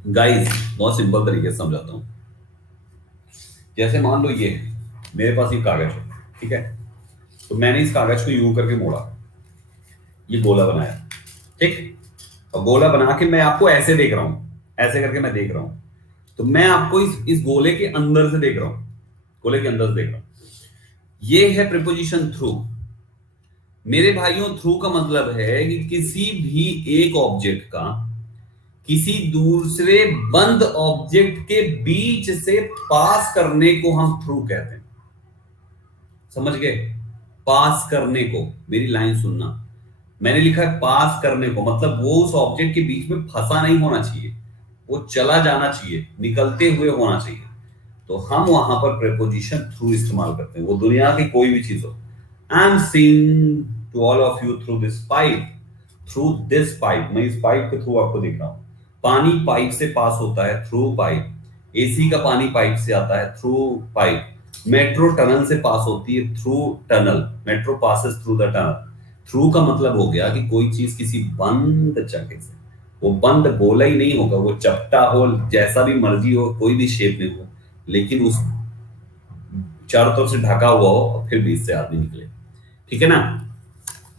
गाइस बहुत सिंपल तरीके से समझाता हूं। जैसे मान लो ये मेरे पास ये कागज है, ठीक है। तो मैंने इस कागज को यूं करके मोड़ा, ये गोला बनाया, ठीक। और गोला बना के मैं आपको ऐसे देख रहा हूं, ऐसे करके मैं देख रहा हूं। तो मैं आपको इस गोले के अंदर से देख रहा हूं, गोले के अंदर से देख रहा हूं। ये है प्रीपोजिशन थ्रू। मेरे भाइयों, थ्रू का मतलब है कि किसी भी एक ऑब्जेक्ट का किसी दूसरे बंद ऑब्जेक्ट के बीच से पास करने को हम थ्रू कहते हैं। समझ गए, पास करने को, मेरी लाइन सुनना, मैंने लिखा है पास करने को, मतलब वो उस ऑब्जेक्ट के बीच में फंसा नहीं होना चाहिए, वो चला जाना चाहिए, निकलते हुए होना चाहिए। तो हम वहां पर प्रेपोजिशन थ्रू इस्तेमाल करते हैं, वो दुनिया की कोई भी चीज हो। I am seeing to all of you through this pipe, through this pipe, मैं इस पाइप के थ्रू आपको देख रहा हूं। पानी पाइप से पास होता है, थ्रू पाइप। एसी का पानी पाइप से आता है, थ्रू पाइप। मेट्रो टनल से पास होती है, through tunnel, metro passes through the tunnel. Through का मतलब हो गया कि कोई चीज किसी बंद जगह से, वो बंद गोला ही नहीं होगा, वो चपटा हो, जैसा भी मर्जी हो, कोई भी शेप में हो, लेकिन उस चारों तरफ से ढका हुआ हो और फिर बीच से आदमी निकले, ठीक है ना।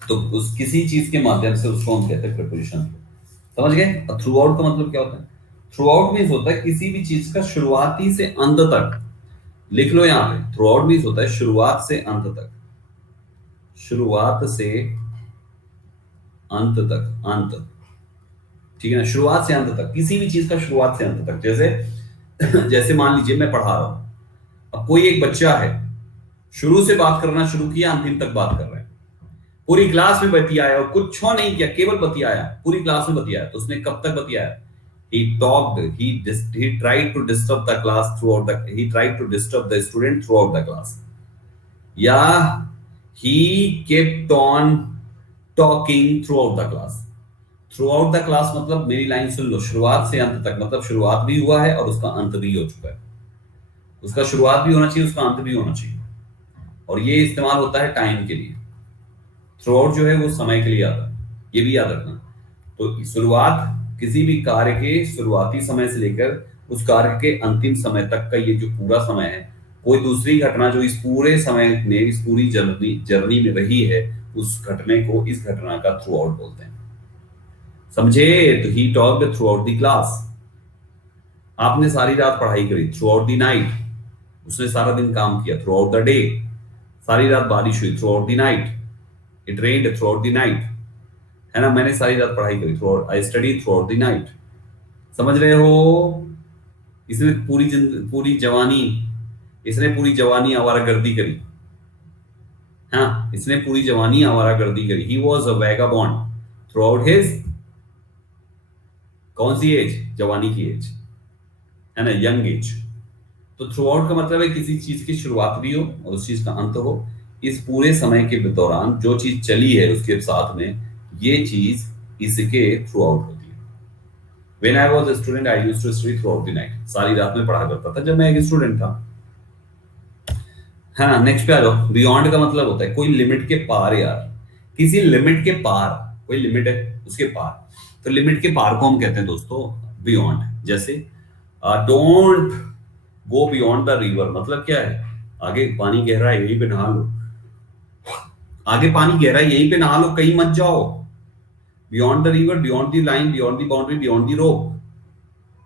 तो उस किसी चीज के माध्यम से उसको हम कहते हैं प्रीपोजिशन। समझ गए। और थ्रू आउट का मतलब क्या होता है, थ्रू आउट मीन्स होता है किसी भी चीज का शुरुआती से अंत तक। लिख लो यहां पे, थ्रू आउट मीन्स होता है शुरुआत से अंत तक, शुरुआत से अंत तक, अंत, ठीक है ना। शुरुआत से अंत तक, किसी भी चीज का शुरुआत से अंत तक। जैसे जैसे मान लीजिए मैं पढ़ा रहा हूं, अब कोई एक बच्चा है, शुरू से बात करना शुरू किया, अंतिम तक बात कर रहा है, पूरी क्लास में बतियाया और कुछ नहीं किया, केवल बतियाया, पूरी क्लास में बतियाया। तो उसने कब तक बतियाया, he talked, he tried to disturb the class throughout the, he tried to disturb the student throughout the class, या he kept on talking throughout the class। Through out the class मतलब, मेरी line सुन लो, शुरुआत से अंत तक, मतलब शुरुआत भी हुआ है और उसका अंत भी हो चुका है। उसका शुरुआत भी होना चाहिए, उसका अंत भी होना चाहिए। और ये इस्तेमाल होता है टाइम के लिए। थ्रू आउट जो है वो समय के लिए आता है, ये भी याद रखना। तो शुरुआत किसी भी कार्य के शुरुआती समय से लेकर उस कार्य के अंतिम समय तक का ये जो पूरा समय है, कोई दूसरी घटना जो इस पूरे समय में, इस पूरी जर्नी में रही है, उस घटने को, इस घटना का थ्रू आउट बोलते हैं। समझे। तो he talked through out the class. आपने सारी रात पढ़ाई करी, थ्रू आउट द नाइट, उसने सारा दिन काम किया, थ्रू आउट द डे। सारी रात बारिश हुई, through out the night, it rained through out the night, है ना। मैंने सारी रात पढ़ाई करी, through out, I study through out the night. समझ रहे हो। इसने पूरी जवानी, इसने पूरी जवानी आवारागर्दी करी, हाँ, इसने पूरी जवानी आवारागर्दी करी। He was a vagabond through out his, कौन सी एज, जवानी की एज, है ना, यंग एज। तो थ्रू आउट का मतलब है किसी चीज की शुरुआत भी हो और उस चीज का अंत हो, इस पूरे समय के दौरान जो चीज चली है उसके साथ में, ये चीज इसके थ्रू आउट होती है। When I was a student, I used to study throughout the night। सारी रात में पढ़ा करता था जब मैं एक स्टूडेंट था, है ना। नेक्स्ट पे आ जाओ। बियॉन्ड का मतलब होता है कोई लिमिट के पार यार, किसी लिमिट के पार, कोई लिमिट है उसके पार। तो लिमिट के पार को हम कहते हैं दोस्तों बियॉन्ड। जैसे don't go beyond the river मतलब क्या है, आगे पानी गहरा है यहीं पे नहा लो, आगे पानी गहरा है यहीं पे नहा लो, कहीं मत जाओ। Beyond the river, beyond the line, beyond the boundary, beyond the rope.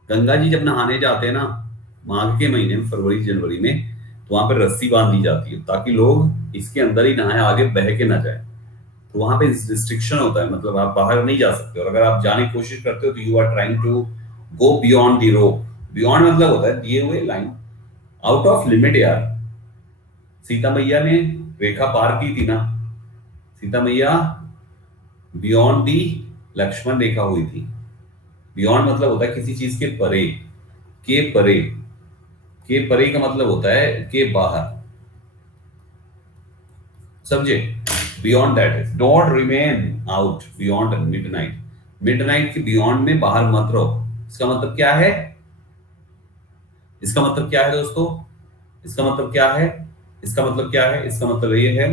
Ganga ji जब नहाने जाते हैं ना माघ के महीने में, फरवरी जनवरी में, तो वहां पे रस्सी बांध दी जाती है ताकि लोग इसके अंदर ही नहाए, आगे बह के ना जाए। तो वहां पे रिस्ट्रिक्शन होता है, मतलब आप बाहर नहीं जा सकते, और अगर आप जाने की कोशिश करते हो तो you are trying to go beyond the rope. Beyond मतलब होता है दिए हुए लाइन, आउट ऑफ लिमिट यार। सीता मैया ने रेखा पार की थी ना, सीता मैया बियॉन्ड दी लक्ष्मण रेखा हुई थी। बियॉन्ड मतलब होता है किसी चीज के परे, के परे, के परे का मतलब होता है के बाहर, समझे? Beyond that is, don't remain out beyond midnight. Midnight के बियॉन्ड में बाहर मत रहो। इसका मतलब क्या है? इसका मतलब क्या है दोस्तों? इसका मतलब क्या है? इसका मतलब क्या है? इसका मतलब ये है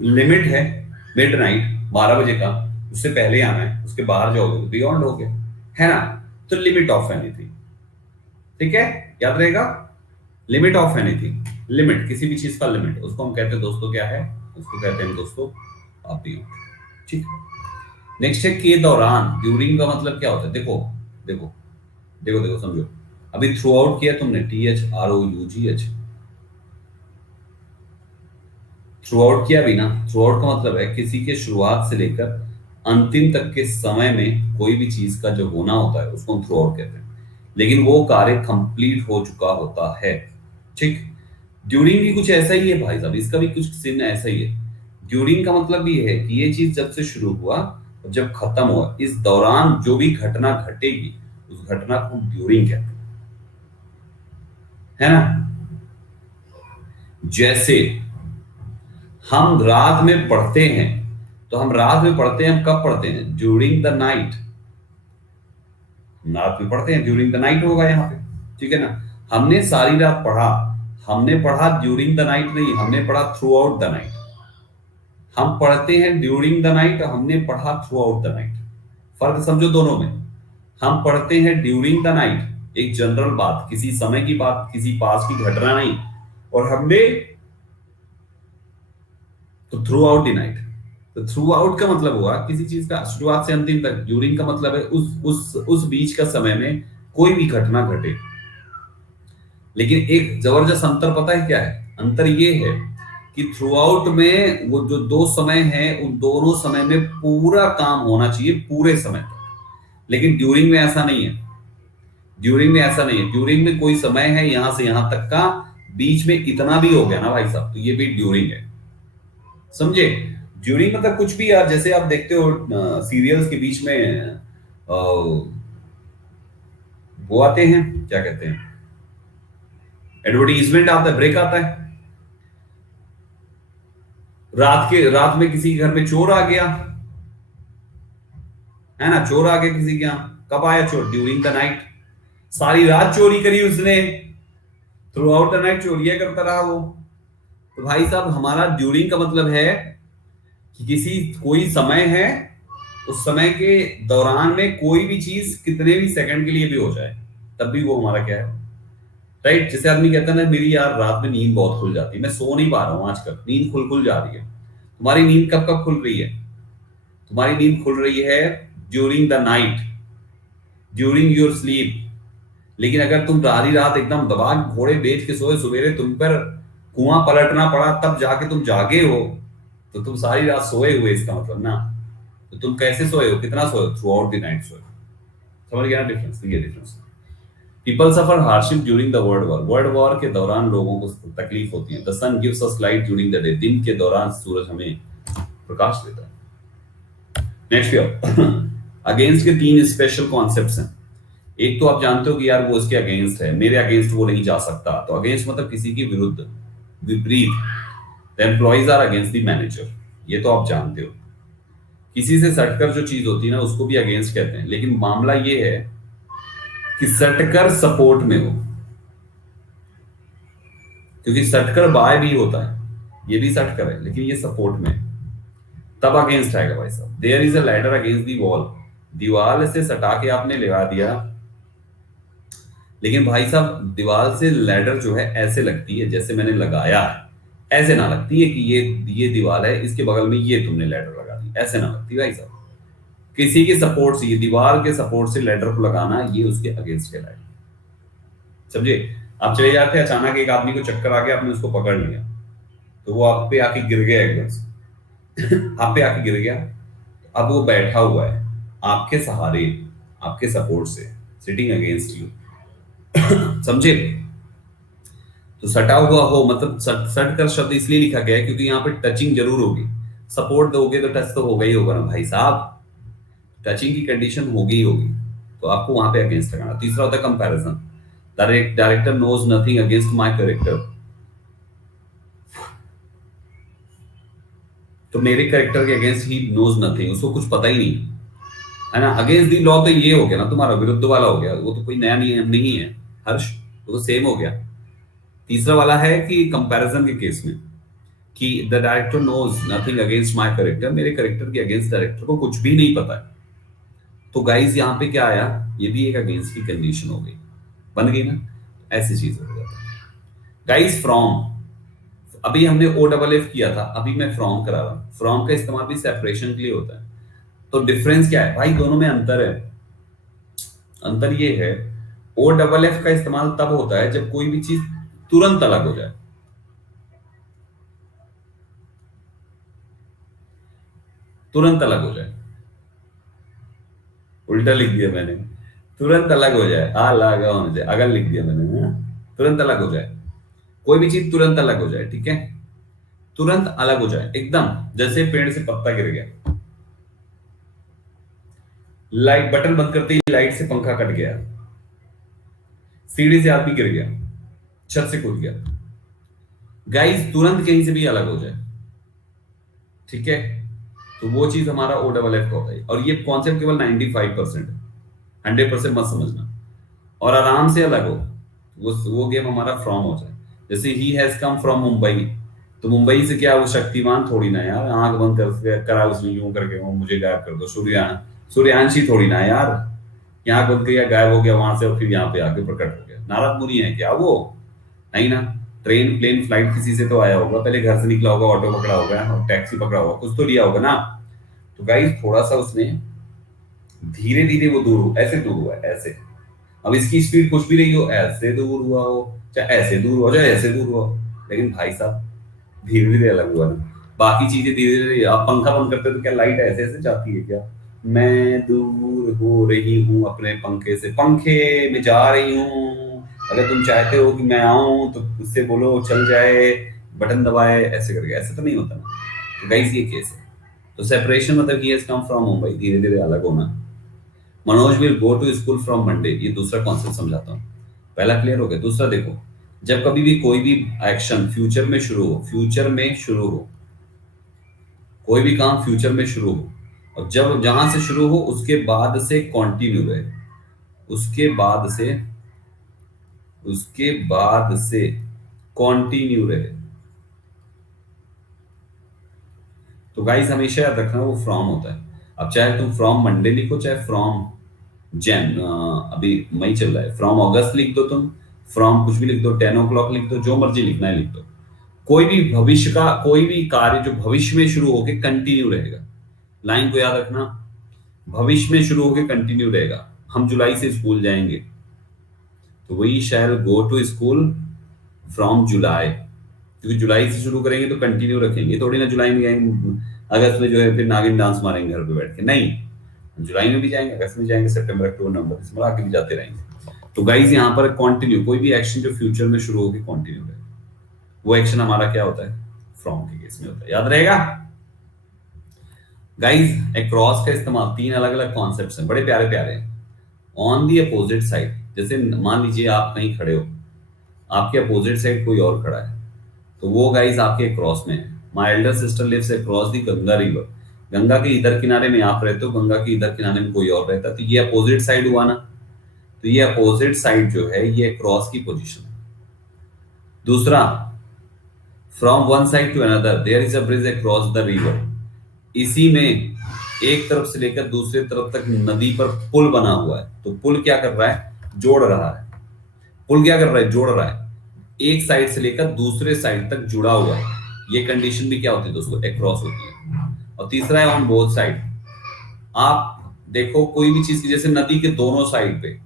लिमिट है मिडनाइट 12 बजे का, उससे पहले आना है, उसके बाहर जाओगे तो बियॉन्ड हो गया, है ना? तो लिमिट ऑफ एनीथिंग, ठीक है, याद रहेगा, लिमिट ऑफ एनीथिंग। लिमिट, किसी भी चीज का लिमिट, उसको हम कहते हैं दोस्तों क्या है? उसको कहते हैं दोस्तों आप बियॉन्ड, ठीक। नेक्स्ट है के दौरान। ड्यूरिंग का मतलब क्या होता है? देखो देखो देखो देखो समझो। अभी थ्रू आउट किया तुमने, THROUGH, थ्रू आउट किया भी ना। थ्रू आउट का मतलब है किसी के शुरुआत से लेकर अंतिम तक के समय में कोई भी चीज का जो होना होता है उसको हम थ्रू आउट कहते हैं, लेकिन वो कार्य कंप्लीट हो चुका होता है, ठीक। ड्यूरिंग भी कुछ ऐसा ही है भाई साहब, इसका भी कुछ सीन ऐसा ही है। ड्यूरिंग का मतलब भी है कि ये चीज जब से शुरू हुआ और जब खत्म हुआ, इस दौरान जो भी घटना घटेगी उस घटना को हम ड्यूरिंग कहते हैं, है ना? जैसे हम रात में पढ़ते हैं, तो हम रात में पढ़ते हैं, हम कब पढ़ते हैं? During the night. रात में पढ़ते हैं, ड्यूरिंग द नाइट होगा यहाँ पे, ठीक है ना? हमने सारी रात पढ़ा, हमने पढ़ा ड्यूरिंग द नाइट नहीं, हमने पढ़ा थ्रू आउट द नाइट। हम पढ़ते हैं ड्यूरिंग द नाइट, हमने पढ़ा थ्रू आउट द नाइट। फर्क समझो दोनों में। हम पढ़ते हैं ड्यूरिंग द नाइट, एक जनरल बात, किसी समय की बात, किसी पास की घटना नहीं, और हमने तो थ्रू आउट द नाइट। तो थ्रू आउट का मतलब हुआ किसी चीज का शुरुआत से अंतिम तक। ड्यूरिंग का मतलब है उस बीच का समय में कोई भी घटना घटे। लेकिन एक जबरदस्त अंतर पता है क्या है? अंतर ये है कि थ्रू आउट में वो जो दो समय है, उन दोनों समय में पूरा काम होना चाहिए पूरे समय तक, लेकिन ड्यूरिंग में ऐसा नहीं है। ड्यूरिंग में ऐसा नहीं है, ड्यूरिंग में कोई समय है यहां से यहां तक का, बीच में इतना भी हो गया ना भाई साहब, तो ये भी ड्यूरिंग है, समझे? ड्यूरिंग मतलब कुछ भी यार, जैसे आप देखते हो सीरियल्स के बीच में वो आते हैं, क्या कहते हैं, एडवर्टीजमेंट आता है, ब्रेक आता है। रात में किसी के घर में चोर आ गया, है ना? चोर आ गया किसी के यहाँ, कब आया चोर? During the night. सारी रात चोरी करी उसने, थ्रू आउट द नाइट चोरियां करता रहा वो। तो भाई साहब हमारा ड्यूरिंग का मतलब है कि किसी कोई समय है, उस समय के दौरान में कोई भी चीज कितने भी सेकंड के लिए भी हो जाए तब भी वो हमारा क्या है, राइट? जैसे आदमी कहता है ना, मेरी यार रात में नींद बहुत खुल जाती है, मैं सो नहीं पा रहा हूँ आजकल, नींद खुल जा रही है। तुम्हारी नींद कब कब खुल रही है? तुम्हारी नींद खुल रही है during the night, during your sleep. लेकिन अगर तुम सारी रात एकदम दबा घोड़े बेच के सोए, सवेरे तुम पर कुआं पलटना पड़ा तब जाके तुम जागे हो, तो तुम सारी रात सोए हुए, इसका मतलब ना। तो तुम कैसे सोए हो, कितना सोए हो? थ्रू आउट द नाइट सोए। समझ गया ना डिफरेंस? ये difference. People suffer hardship during the world war. World war के दौरान लोगों को तकलीफ होती है। The sun gives us light during the day. दिन के दौरान सूरज हमें प्रकाश देता है। नेक्स्ट अगेंस्ट के 3 स्पेशल कॉन्सेप्ट्स हैं। एक तो आप जानते हो कि यार वो इसके अगेंस्ट है, मेरे अगेंस्ट वो नहीं जा सकता। तो अगेंस्ट मतलब किसी के विरुद्ध, विपरीत। The employees are against the manager, ये तो आप जानते हो। किसी से सटकर जो चीज होती है ना, उसको भी अगेंस्ट कहते हैं। लेकिन मामला ये है कि सटकर सपोर्ट में हो, क्योंकि सटकर बाय भी होता है, ये भी सटकर है लेकिन ये सपोर्ट में है, तब अगेंस्ट आएगा भाई साहब। There is a ladder against the wall. दीवार से सटा के आपने लगा दिया, लेकिन भाई साहब दीवार से लैडर जो है ऐसे लगती है जैसे मैंने लगाया है, ऐसे ना लगती है कि ये दीवार है, इसके बगल में ये तुमने लैडर लगा दी, ऐसे ना लगती भाई साहब। किसी के सपोर्ट से, ये दीवार के सपोर्ट से लैडर को लगाना, ये उसके अगेंस्ट कहलाएगा। समझे? आप चले जाते हैं, अचानक एक आदमी को चक्कर आ गया, आपने उसको पकड़ लिया, तो वो आप पे आके गिर गया एकदम से आप पे आके गिर गया, अब वो बैठा हुआ है आपके सहारे, आपके सपोर्ट से, सिटिंग अगेंस्ट यू। समझे? तो सटा हुआ हो मतलब सट कर शब्द इसलिए लिखा गया है क्योंकि यहाँ पे टचिंग जरूर होगी। सपोर्ट दोगे तो टच तो होगा ही होगा ना भाई साहब, टचिंग की कंडीशन होगी ही होगी, तो आपको वहां पे अगेंस्ट लगाना। तीसरा होता है comparison. Director knows nothing against my character, तो मेरे कैरेक्टर के अगेंस्ट ही नोज नथिंग, उसको कुछ पता ही नहीं है ना। अगेंस्ट दी लॉ तो ये हो गया ना, तुम्हारा विरुद्ध वाला हो गया, वो तो कोई नया नियम नहीं है हर्ष, वो तो सेम हो गया। तीसरा वाला है कि कंपैरिजन के केस में कि the director knows nothing against my character, मेरे कैरेक्टर के अगेंस्ट डायरेक्टर को कुछ भी नहीं पता है। तो गाइस यहाँ पे क्या आया, ये भी एक अगेंस्ट की कंडीशन हो गई, बन गई ना, ऐसी चीज हो जाता है। गाइस फ्रॉम, अभी हमने ओ डबल एफ किया था, अभी मैं फ्रॉम करा रहा हूं। फ्रॉम का इस्तेमाल भी सेपरेशन के लिए होता है। तो डिफरेंस क्या है भाई, दोनों में अंतर है। अंतर ये है, ओ डबल एफ का इस्तेमाल तब होता है जब कोई भी चीज तुरंत अलग हो जाए। तुरंत अलग हो जाए, उल्टा लिख दिया मैंने, तुरंत अलग हो जाए, अलग होने जाए, अगर लिख दिया मैंने, हाँ? तुरंत अलग हो जाए, कोई भी चीज तुरंत अलग हो जाए, ठीक है, तुरंत अलग हो जाए एकदम, जैसे पेड़ से पत्ता गिर गया, लाइट बटन बंद करते ही लाइट से पंखा कट गया, सीढ़ी से आदमी गिर गया, छत से कूद गया, गाइस तुरंत कहीं से भी अलग हो जाए, ठीक है, तो वो चीज हमारा ओ डबल एफ का होता है। और ये कॉन्सेप्ट केवल 95%, 100% मत समझना, और आराम से अलग हो, वो गेम हमारा फ्रॉम हो जाए। जैसे ही हैज कम फ्रॉम मुंबई, तो मुंबई से क्या वो शक्तिमान थोड़ी ना यार, आंख बंद कर करा उसने यूं करके वो मुझे गायब कर दो, सूर्यांशी थोड़ी ना यार, यहाँ बंद किया गायब हो गया वहां से और फिर यहाँ पे आके प्रकट हो गया। नारद मुनि है क्या वो? नहीं ना। ट्रेन प्लेन फ्लाइट किसी से तो आया होगा, पहले घर से निकला होगा, ऑटो पकड़ा होगा और टैक्सी पकड़ा होगा, कुछ तो लिया होगा ना। तो गाइस थोड़ा सा उसने धीरे धीरे वो दूर, ऐसे दूर हुआ है, ऐसे। अब इसकी स्पीड कुछ भी रही हो, ऐसे दूर हुआ हो, चाहे ऐसे दूर हो, चाहे ऐसे दूर हो, लेकिन भाई साहब धीरे धीरे अलग हुआ ना। बाकी चीजें धीरे धीरे, आप पंखा बंद करते हो तो क्या लाइट ऐसे ऐसे जाती है क्या? मैं दूर हो रही हूँ अपने पंखे से, पंखे में जा रही हूँ, अगर तुम चाहते हो कि मैं आऊं तो उससे बोलो चल जाए, बटन दबाए, ऐसे करके, ऐसे तो नहीं होता ना। तो गाइस ये केस है। तो सेपरेशन मतलब he has come from Mumbai, धीरे धीरे अलग होना। Manoj will go to school from Monday, ये दूसरा कॉन्सेप्ट समझाता हूँ। पहला क्लियर हो गया, दूसरा देखो, जब कभी भी कोई भी एक्शन फ्यूचर में शुरू हो, फ्यूचर में शुरू हो, कोई भी काम फ्यूचर में शुरू हो, और जब जहां से शुरू हो उसके बाद से कंटिन्यू रहे, उसके बाद से, उसके बाद से कंटिन्यू रहे, तो गाइस हमेशा याद रखना वो फ्रॉम होता है। अब चाहे तुम फ्रॉम मंडे लिखो, चाहे फ्रॉम अभी मई चल रहा है, फ्रॉम अगस्त लिख दो, तुम फ्रॉम कुछ भी लिख दो, 10 o'clock लिख दो, जो मर्जी लिखना है लिख दो। कोई भी भविष्य का कोई भी कार्य जो भविष्य में शुरू होके कंटिन्यू रहेगा, लाइन को याद रखना, भविष्य में शुरू होके कंटिन्यू रहेगा। हम जुलाई से स्कूल जाएंगे, तो we shall go to school from July, क्योंकि जुलाई से शुरू करेंगे तो कंटिन्यू रखेंगे, थोड़ी ना जुलाई में जाएंगे, अगस्त में जो है फिर नागिन डांस मारेंगे घर पे बैठ के, नहीं, जुलाई में भी जाएंगे, अगस्त में जाएंगे, सितंबर अक्टूबर नवंबर दिसंबर आगे भी जाते रहेंगे। तो गाइज यहाँ पर कंटिन्यू, कोई भी एक्शन जो फ्यूचर में शुरू होकर कंटिन्यू रहे, वो एक्शन हमारा क्या होता है, फ्रॉम के केस में होता है, याद रहेगा। गाइज अक्रॉस का इस्तेमाल, तीन अलग अलग कॉन्सेप्ट्स हैं, बड़े प्यारे प्यारे हैं। ऑन दी अपोजिट साइड, जैसे मान लीजिए आप कहीं खड़े हो, आपके अपोजिट साइड कोई और खड़ा है, तो वो गाइज आपके क्रॉस में है। My elder sister lives across the Ganga river, Ganga के इधर किनारे में आप रहते हो, गंगा के इधर किनारे में कोई और रहता है, तो ये अपोजिट साइड हुआ ना। तो ये अपोजिट साइड जो है ये क्रॉस की पोजीशन है। दूसरा, from one side to another there is a bridge across the river, इसी में एक तरफ से लेकर दूसरे तरफ तक नदी पर पुल बना हुआ है, तो पुल क्या कर रहा है, जोड़ रहा है। पुल क्या कर रहा है, जोड़ रहा है, एक साइड से लेकर दूसरे साइड तक जुड़ा हुआ है। ये कंडीशन भी क्या होती है दोस्तों, एक्रॉस होती है। और तीसरा है ऑन बोथ साइड। आप देखो कोई भी चीज की, जैसे नदी के दोनों साइड पे,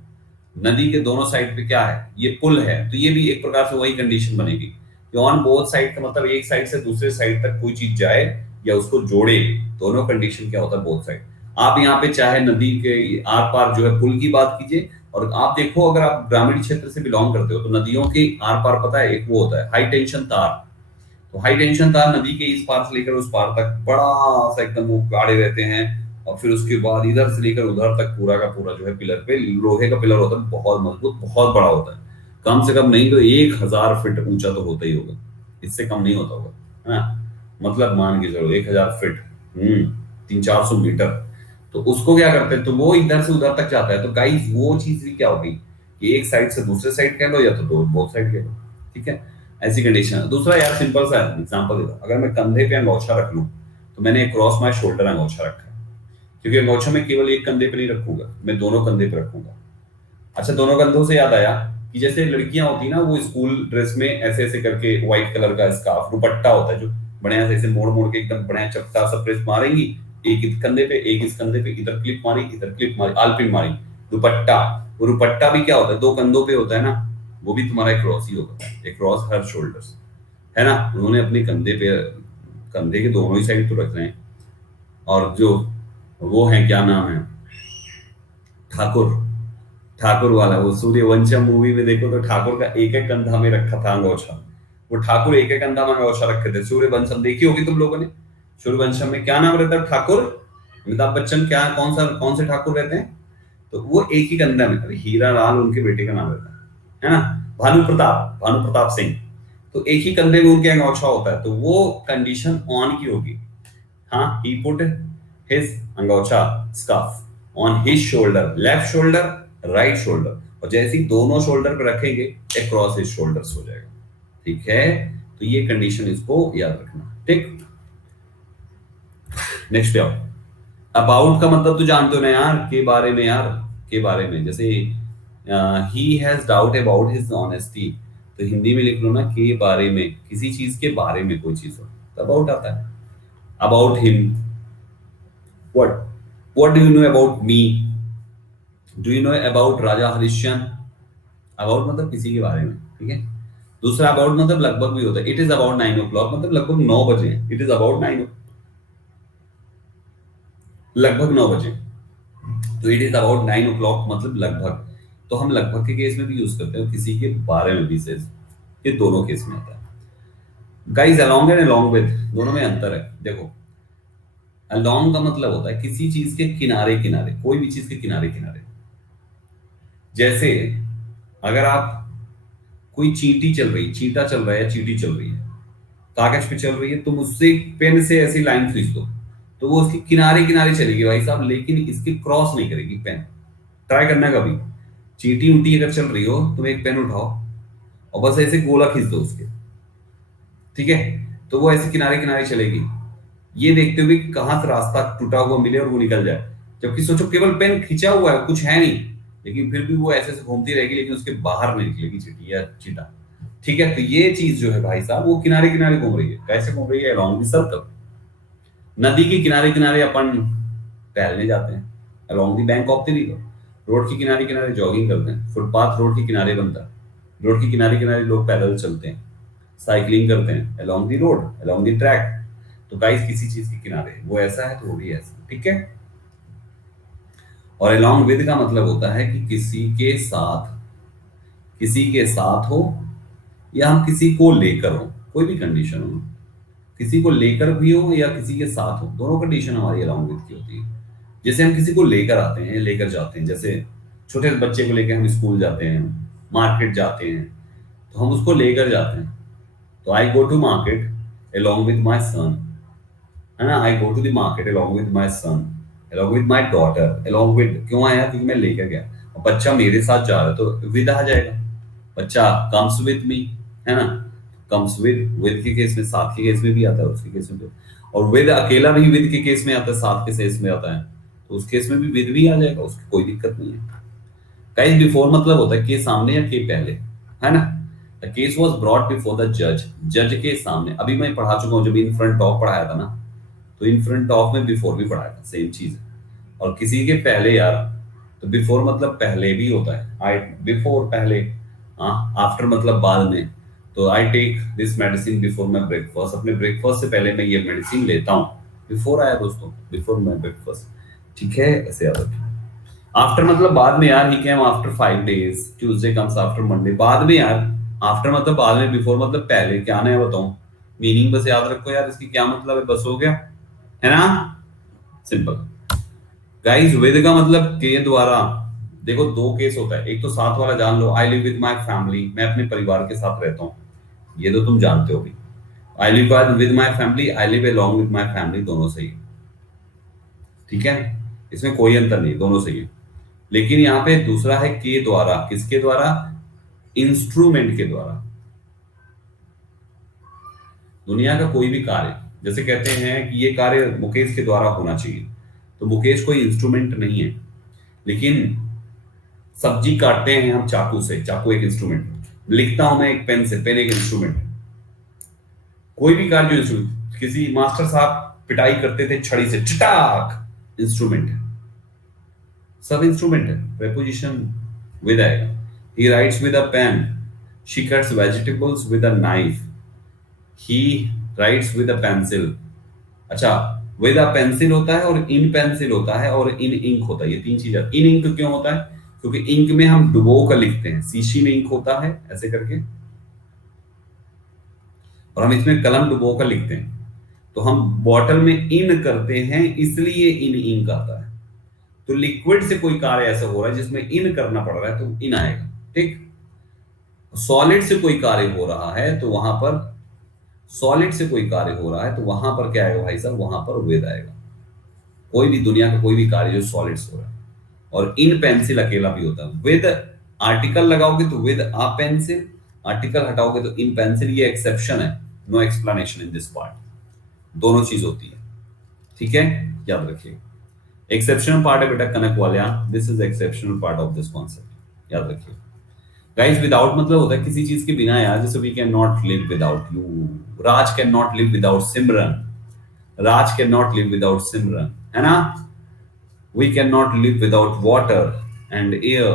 नदी के दोनों साइड पे क्या है, ये पुल है, तो ये भी एक प्रकार से वही कंडीशन बनेगी कि ऑन बोथ साइड का मतलब एक साइड से दूसरे साइड तक कोई चीज जाए या उसको जोड़े, दोनों कंडीशन क्या होता है, बोथ साइड। आप यहाँ पे चाहे नदी के आर पार जो है पुल की बात कीजिए, और आप देखो अगर आप ग्रामीण क्षेत्र से बिलोंग करते हो तो नदियों के आर पार पता है एक वो होता है हाई टेंशन तार। तो हाई टेंशन तार नदी के इस पार से लेकर उस पार तक बड़ा सा एकदम वो गाढ़े रहते हैं, और फिर उसके बाद इधर से लेकर उधर तक पूरा का पूरा जो है पिलर पे लोहे का पिलर होता है, बहुत मजबूत, बहुत बड़ा होता है। कम से कम नहीं तो 1,000 फीट ऊंचा तो होता ही होगा, इससे कम नहीं होता होगा, है ना। मतलब मान के चलो 1,000 फीट, 300-400 मीटर। तो उसको क्या करते हैं, तो वो इधर से उधर तक जाता है। तो गाइस वो चीज भी क्या होगी कि एक साइड से दूसरे साइड कह लो या तो दो बोथ साइड कह लो, ठीक है, ऐसी कंडीशन है। दूसरा यार सिंपल सा एग्जांपल देता हूं, अगर मैं कंधे पे अंगोछा रख लूं तो मैंने क्रॉस माय शोल्डर अंगोछा रखा है, क्योंकि अंगोछा मैं केवल एक कंधे पे नहीं रखूंगा, मैं दोनों कंधे पे रखूंगा। अच्छा, दोनों कंधों से याद आया कि जैसे लड़कियां होती ना, वो स्कूल ड्रेस में ऐसे ऐसे करके व्हाइट कलर का स्कार्फ दुपट्टा होता है जो बढ़िया से ऐसे मोड़ मोड़ के एकदम बढ़िया चपटा सा प्रेस मारेंगी, एक इस कंधे पे एक इस कंधे पे, इधर क्लिप मारी इधर क्लिप मारी, आलपिन मारी, दुपट्टा। वो दुपट्टा भी क्या होता है, दो कंधों पे होता है ना, वो भी तुम्हारा एक क्रॉस ही होता है, एक क्रॉस हर शोल्डर्स, है ना। उन्होंने अपने कंधे पे, कंधे के दोनों ही साइड तो रख रहे हैं। और जो वो है, क्या नाम है, ठाकुर, ठाकुर वाला, वो सूर्यवंशम मूवी में देखो तो ठाकुर का एक एक कंधा में रखा था अंगोछा। वो ठाकुर एक एक कंधा में अंगोछा रखे थे। सूर्यवंशम देखी होगी तुम लोगों ने। सूर्यवंशम में क्या नाम रहता है, ठाकुर, अमिताभ बच्चन, क्या कौन से ठाकुर रहते हैं, तो वो एक ही कंधा में, अरे हीरा लाल उनके बेटे का नाम रहता है ना, भानु प्रताप सिंह। तो एक ही कंधे में उनके अंगोछा होता है, तो वो कंडीशन ऑन की होगी। हाँ, he put his angocha scarf on his shoulder, left shoulder, right shoulder, और जैसे ही दोनों शोल्डर पे रखेंगे across his shoulders हो जाएगा, ठीक है। तो ये कंडीशन इसको याद रखना, ठीक। नेक्स्ट पे आओ। अबाउट का मतलब तो जानते हो ना यार, के बारे में यार, के बारे में। जैसे he has doubt about his honesty, तो हिंदी में लिख लो ना, के बारे में, किसी चीज के बारे में कोई चीज हो तो अबाउट आता है। About him, what do you know about me, do you know about Raja Harishchandra. About मतलब किसी के बारे में, ठीक है। दूसरा अबाउट मतलब लगभग भी होता है, इट इज अबाउट 9 o'clock मतलब लगभग 9 बजे, इट इज अबाउट 9, लगभग 9 बजे। तो इट इज अबाउट 9 o'clock मतलब लगभग। तो हम लगभग के केस में भी यूज करते हैं, किसी के बारे में भी से, ये दोनों केस में आता है। Guys along and along with दोनों में अंतर है, देखो। अलोंग का मतलब होता है किसी चीज के किनारे किनारे, कोई भी चीज के किनारे किनारे। जैसे अगर आप, कोई चींटी चल रही, चींटा चल रहा है या चींटी चल रही है, कागज पे चल रही है, तुम उससे पेन से ऐसी लाइन खींच दो तो वो उसके किनारे किनारे चलेगी भाई साहब, लेकिन इसके क्रॉस नहीं करेगी पेन। ट्राई करना कभी, चींटी उंटी अगर चल रही हो, तुम एक पेन उठाओ और बस ऐसे गोला खींच दो उसके, ठीक है, तो वो ऐसे किनारे किनारे चलेगी, ये देखते हुए कि कहां से रास्ता टूटा हुआ मिले और वो निकल जाए। जबकि सोचो केवल पेन खींचा हुआ है, कुछ है नहीं, लेकिन फिर भी वो ऐसे ऐसे घूमती रहेगी, लेकिन उसके बाहर नहीं निकलेगी चींटी या चीटा, ठीक है। तो ये चीज जो है भाई साहब, वो किनारे किनारे घूम रही है। कैसे घूम रही है, अलोंग द सर्कल। नदी के किनारे किनारे अपन टहलने जाते हैं, along the bank of the river. Road के किनारे किनारे जॉगिंग करते हैं, फुटपाथ रोड के किनारे बनता है, रोड के किनारे किनारे लोग पैदल चलते हैं, साइकिलिंग करते हैं, along the road, along the track. तो गाइस किसी चीज के किनारे वो ऐसा है तो वो भी ऐसा, ठीक है। और अलोंग विद का मतलब होता है कि किसी के साथ, किसी के साथ हो या हम किसी को लेकर हो, कोई भी कंडीशन हो, किसी को लेकर भी हो या किसी के साथ हो, दोनों कंडीशन हमारी अलोंग विद की होती है। जैसे हम किसी को लेकर आते हैं, लेकर जाते हैं, जैसे छोटे बच्चे को लेकर हम स्कूल जाते हैं, मार्केट जाते हैं, तो हम उसको लेकर जाते हैं। तो I go to market along with my son, है ना, I go to the market along with my son, along with my daughter. Along with क्यों आया, क्योंकि मैं लेकर गया, और बच्चा मेरे साथ जा रहा है तो विद आ जाएगा, बच्चा कम्स विद मी, है ना। कम्स विद के केस में, साथ के केस में भी आता है, उसके केस में भी। और विद अकेला भी विद के केस में आता है, साथ के केस में आता है, तो उस केस में भी विद भी आ जाएगा, उसकी कोई दिक्कत नहीं है। गाइस बिफोर मतलब होता है के सामने या के पहले, है ना। The case was brought before the जज, जज के सामने। अभी मैं पढ़ा चुका हूं, जब इन फ्रंट ऑफ पढ़ाया था ना, तो इन फ्रंट ऑफ में बिफोर भी पढ़ाया था, सेम चीज है। और किसी के पहले यार, तो बिफोर मतलब पहले भी होता है, आई बिफोर पहले, हाँ आफ्टर मतलब बाद में। तो I take this medicine before my breakfast, अपने ब्रेकफास्ट से पहले मैं ये मेडिसिन लेता हूँ। बिफोर आया दोस्तों, बिफोर माई ब्रेकफास्ट, ठीक है, ऐसे याद रखिए। आफ्टर मतलब बाद में यार, he came after 5 days, Tuesday comes after Monday, बाद में यार। आफ्टर मतलब बाद में, बिफोर मतलब पहले, क्या नया बताऊं, मीनिंग बस याद रखो यार, इसकी क्या मतलब है, बस हो गया, है ना, सिंपल। गाइस विद का मतलब के द्वारा। देखो दो केस होता है, एक तो साथ वाला जान लो, I live with my family, मैं अपने परिवार के साथ रहता हूँ, ये तो तुम जानते हो भी। आई live with my family, I live along with my family, दोनों सही है, ठीक है, इसमें कोई अंतर नहीं, दोनों सही है। लेकिन यहाँ पे दूसरा है के द्वारा, किसके द्वारा, इंस्ट्रूमेंट के द्वारा। दुनिया का कोई भी कार्य, जैसे कहते हैं कि ये कार्य मुकेश के द्वारा होना चाहिए, तो मुकेश कोई इंस्ट्रूमेंट नहीं है। लेकिन सब्जी काटते हैं हम चाकू से, चाकू एक इंस्ट्रूमेंट, लिखता हूं मैं एक पेन से, पेन एक इंस्ट्रूमेंट। कोई भी कार्य जो इंस्ट्रूमेंट, किसी मास्टर साहब पिटाई करते थे छड़ी से, चटाक, इंस्ट्रूमेंट है, सब इंस्ट्रूमेंट है। प्रेपोजिशन विद आएगा। He writes with a pen, she cuts vegetables with a knife, he writes with a pencil. अच्छा, विद अ पेंसिल होता है, और इन पेंसिल होता है, और इन इंक होता है, ये तीन चीजें। इन इंक क्यों होता है, क्योंकि इंक में हम डुबो कर लिखते हैं, शीशी में इंक होता है ऐसे करके, और हम इसमें कलम डुबो कर लिखते हैं, तो हम बॉटल में इन करते हैं, इसलिए इन इंक आता है। तो लिक्विड से कोई कार्य ऐसा हो रहा है जिसमें इन करना पड़ रहा है, तो इन आएगा, ठीक। सॉलिड से कोई कार्य हो रहा है तो वहां पर, सॉलिड से कोई कार्य हो रहा है तो वहां पर क्या आएगा भाई साहब, वहां पर विद आएगा। कोई भी दुनिया का कोई भी कार्य जो सॉलिड से हो रहा है। और इन पेंसिल अकेला भी होता है, विद आर्टिकल लगाओगे तो विद अ पेंसिल, आर्टिकल हटाओगे तो इन पेंसिल, ये एक्सेप्शन है, no explanation in this part, दोनों चीज होती है, ठीक है, याद रखिए। एक्सेप्शनल पार्ट है बेटा Kanak Walia, this is exceptional part of this concept, याद रखिए। गाइस विदाउट मतलब होता है किसी चीज के बिना यार, जैसे we can not live without you, Raj can not live without Simran, Raj can not live without Simran, है ना। We can not live without water and air,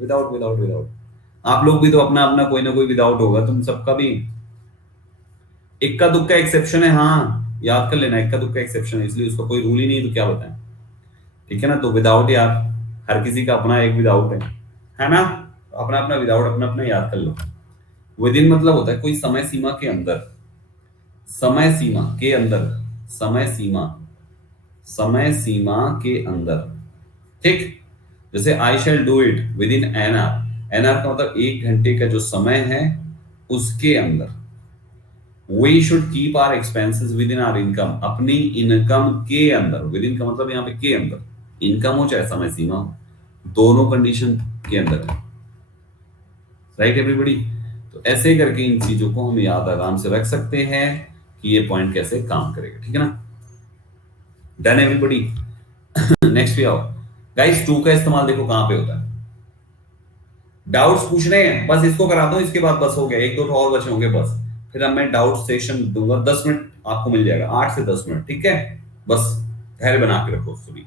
without. आप लोग भी तो अपना अपना कोई ना कोई विदाउट होगा, तुम सबका भी। इक्का दुक्का एक्सेप्शन है, हाँ याद कर लेना, इक्का दुक्का एक्सेप्शन है, इसलिए उसका कोई रूल ही नहीं, तो क्या बताएं, ठीक है ना। तो विदाउट यार, हर किसी का अपना एक विदाउट है ना, अपना अपना विदाउट अपना अपना याद कर लो। विद इन मतलब होता है कोई समय सीमा के अंदर, समय सीमा के अंदर, समय सीमा, समय सीमा के अंदर, ठीक। जैसे I shall do it within an hour, an hour का मतलब 1 घंटे का जो समय है उसके अंदर। We should keep our expenses within our income, अपनी इनकम के अंदर, विद इन का मतलब यहाँ पे के अंदर, इनकम हो चाहे समय सीमा हो, दोनों कंडीशन के अंदर है, राइट एवरीबॉडी। तो ऐसे करके इन चीजों को हम याद आराम से रख सकते हैं कि ये पॉइंट कैसे काम करेगा, ठीक है ना। Done everybody. नेक्स्ट पे आओ गाइस, टू का इस्तेमाल देखो कहां पे होता है। डाउट्स पूछ रहे हैं, बस इसको करा दो, इसके बाद बस हो गया, एक दो और बचे होंगे बस, फिर अब मैं डाउट सेशन दूंगा, 10 मिनट आपको मिल जाएगा, 8 से 10 मिनट, ठीक है। बस धैर्य बना के रखो सभी।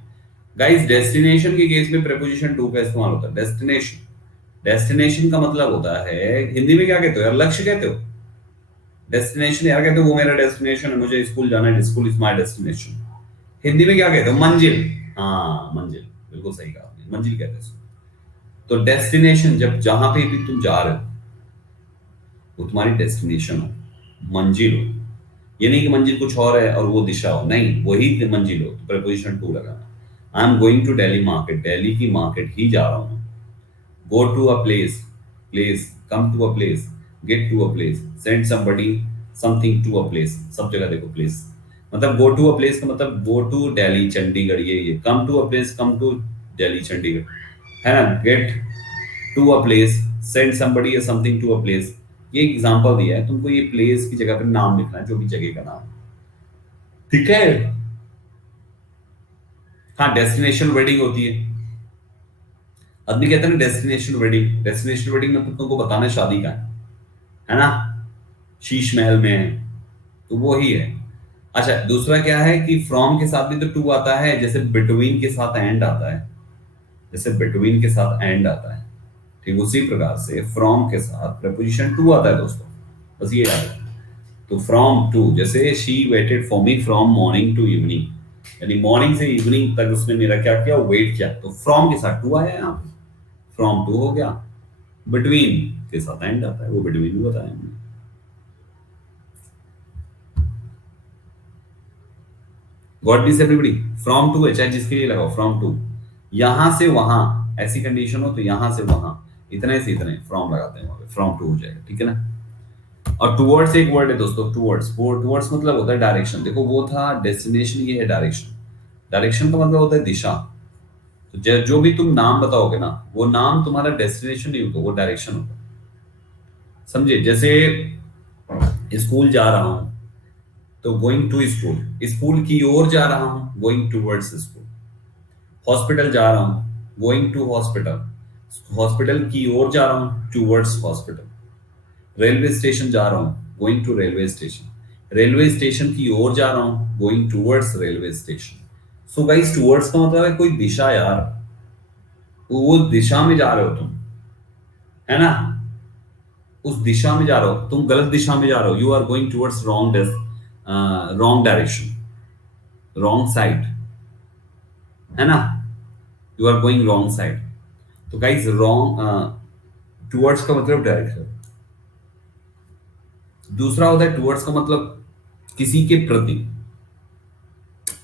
गाइस डेस्टिनेशन के केस में प्रीपोजिशन टू का इस्तेमाल होता है। डेस्टिनेशन, डेस्टिनेशन का मतलब होता है, हिंदी में क्या कहते हो यार, लक्ष्य कहते हो। डेस्टिनेशन यार कहते हो वो मेरा डेस्टिनेशन है, मुझे स्कूल जाना है, school is my destination. Hindi में क्या कहते हो, मंजिल, हाँ मंजिल, बिल्कुल सही कहा आपने, मंजिल कहते हैं। तो डेस्टिनेशन जब जहां पे भी तुम जा रहे हो वो तुम्हारी डेस्टिनेशन हो, मंजिल हो। ये नहीं कि मंजिल कुछ और है और वो दिशा हो, नहीं, वही मंजिल हो, तो प्रीपोजिशन टू लगाना। I am going to Delhi market, Delhi की मार्केट ही जा रहा हूं। Go to a place, place, come to a place, get to a place, send somebody something to a place, सब जगह देखो प्लेस, मतलब गो टू अ प्लेस का मतलब गो टू दिल्ली चंडीगढ़, ये come to a place, come to Delhi Chandigarh, है ना। Get to a place, send somebody या समथिंग टू अ प्लेस, ये एग्जांपल दिया है तुमको, ये प्लेस की जगह पे नाम लिखना है, जो भी जगह का नाम, ठीक है। हाँ, डेस्टिनेशन वेडिंग होती है। आदमी कहते हैं डेस्टिनेशन वेडिंग, डेस्टिनेशन वेडिंग मतलब तुमको बताना है शादी का है ना, शीश महल में है, तो वो ही है। अच्छा, दूसरा क्या है कि फ्रॉम के साथ भी तो टू आता है, जैसे बिटवीन के साथ एंड आता है, जैसे बिटवीन के साथ एंड आता है, ठीक उसी प्रकार से फ्रॉम के साथ प्रपोजिशन टू आता है दोस्तों, बस ये याद है। तो फ्रॉम टू, जैसे she waited for me from morning to evening, यानी मॉर्निंग से इवनिंग तक उसने मेरा क्या किया, वेट किया, तो फ्रॉम के साथ टू आया यहाँ पे, फ्रॉम टू हो गया। बिटवीन के साथ एंड आता है, वो बिटवीन भी बताया हमने। Got this everybody, from to है, चाहे जिसके लिए लगाओ फ्रॉम टू, यहां से वहां, ऐसी कंडीशन हो तो यहां से वहां, इतने से इतने फ्रॉम लगाते हैं वहां पे, फ्रॉम टू हो जाएगा, ठीक है ना। और टुवर्ड्स एक वर्ड है दोस्तों, टुवर्ड्स, वो टुवर्ड्स मतलब होता है डायरेक्शन, देखो वो था डेस्टिनेशन, ये है डायरेक्शन। डायरेक्शन का मतलब होता है दिशा। तो जो भी तुम नाम बताओगे ना, वो नाम तुम्हारा डेस्टिनेशन नहीं होगा, वो डायरेक्शन होगा, समझे। जैसे स्कूल जा रहा हूं, तो गोइंग टू स्कूल, स्कूल की ओर जा रहा हूं, गोइंग टूवर्ड्स स्कूल। हॉस्पिटल जा रहा हूं, गोइंग टू हॉस्पिटल, हॉस्पिटल की ओर जा रहा हूं, टूवर्ड्स हॉस्पिटल। रेलवे स्टेशन जा रहा हूं, going to railway station. Railway station की ओर जा रहा हूं, going towards railway station. So guys, towards का मतलब है कोई दिशा यार, वो दिशा में जा रहे हो तुम, है ना, उस दिशा में जा रहे हो तुम, गलत दिशा में जा रहे हो, you are going towards wrong, wrong direction, wrong side, है ना, you are going wrong side. तो गाइस, रॉन्ग टूवर्ड्स का मतलब डायरेक्शन। दूसरा होता है टूवर्ड्स का मतलब किसी के प्रति,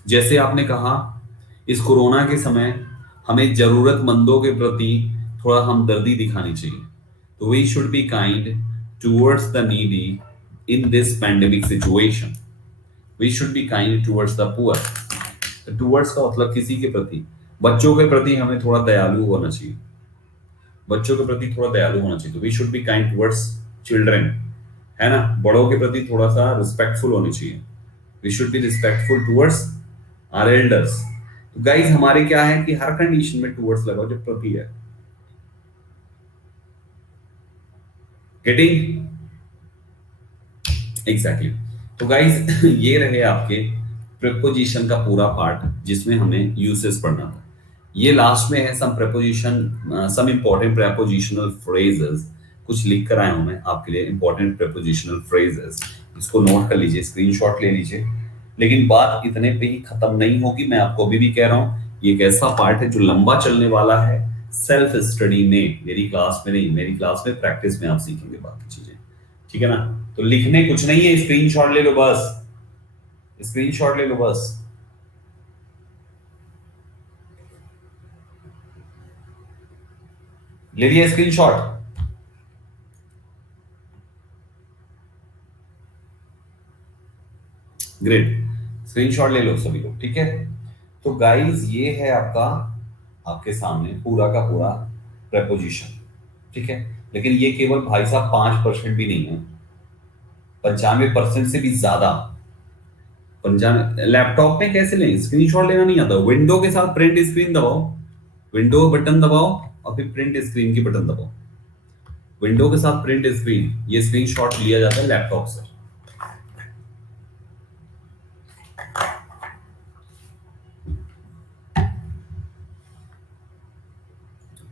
जैसे आपने कहा इस कोरोना के समय हमें जरूरतमंदों के प्रति थोड़ा हमदर्दी दिखानी चाहिए, तो we should be kind towards the needy in this pandemic situation, we should be kind towards the poor. Towards का मतलब किसी के प्रति, बच्चों के प्रति हमें थोड़ा दयालु होना चाहिए, बच्चों के प्रति थोड़ा दयालु होना चाहिए, तो we should be kind towards children, है ना। बड़ों के प्रति थोड़ा सा रिस्पेक्टफुल होनी चाहिए, we should be respectful towards our elders. तो गाइस, हमारे क्या है कि हर कंडीशन में टुवर्ड्स लगाओ जब प्रति है, गेटिंग एग्जैक्टली। तो गाइस ये रहे आपके प्रीपोजिशन का पूरा पार्ट, जिसमें हमें यूसेस पढ़ना था। ये लास्ट में है some preposition, some important prepositional phrases, कुछ लिख कर आया हूं मैं आपके लिए इंपॉर्टेंट प्रीपोजिशनल फ्रेजेस, इसको नोट कर लीजिए, स्क्रीनशॉट ले लीजिए। लेकिन बात इतने पे ही खत्म नहीं होगी, मैं आपको अभी भी कह रहा हूं, ये एक ऐसा पार्ट है जो लंबा चलने वाला है, सेल्फ स्टडी में, मेरी क्लास में नहीं, मेरी क्लास में प्रैक्टिस में आप सीखेंगे बाकी चीजें, ठीक है ना। तो लिखने कुछ नहीं है, स्क्रीनशॉट ले लो बस, स्क्रीनशॉट ले लो बस। ले लिया स्क्रीनशॉट, ग्रेट, स्क्रीनशॉट ले लो सभी लोग, ठीक है। तो गाइस, ये है आपका, आपके सामने पूरा का पूरा प्रेपोजिशन, ठीक है। लेकिन ये केवल भाई साहब 5% भी नहीं है, 95% से भी ज्यादा। 95 लैपटॉप में कैसे लें, स्क्रीनशॉट लेना नहीं आता, विंडो के साथ प्रिंट स्क्रीन दबाओ, विंडो बटन दबाओ और फिर प्रिंट स्क्रीन की बटन दबाओ, विंडो के साथ प्रिंट स्क्रीन, ये स्क्रीनशॉट लिया जाता है लैपटॉप से।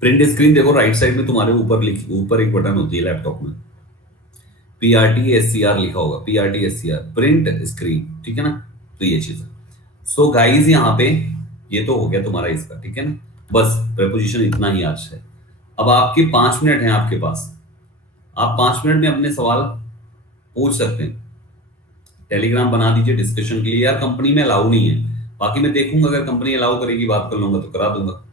प्रिंट स्क्रीन देखो, राइट साइड में तुम्हारे ऊपर ऊपर एक बटन होती है लैपटॉप में, PRTSCR लिखा होगा, PRTSCR प्रिंट स्क्रीन, ठीक है ना। तो ये चीज है। सो गाइस, यहाँ पे ये तो हो गया तुम्हारा इसका, ठीक है ना। बस प्रेपोजिशन इतना ही आज है। अब आपके 5 मिनट हैं आपके पास, आप 5 मिनट में अपने सवाल पूछ सकते हैं। टेलीग्राम बना दीजिए डिस्कशन के लिए, यार कंपनी में अलाउ नहीं है, बाकी मैं देखूंगा अगर कंपनी अलाउ करेगी बात कर लूंगा तो करा दूंगा।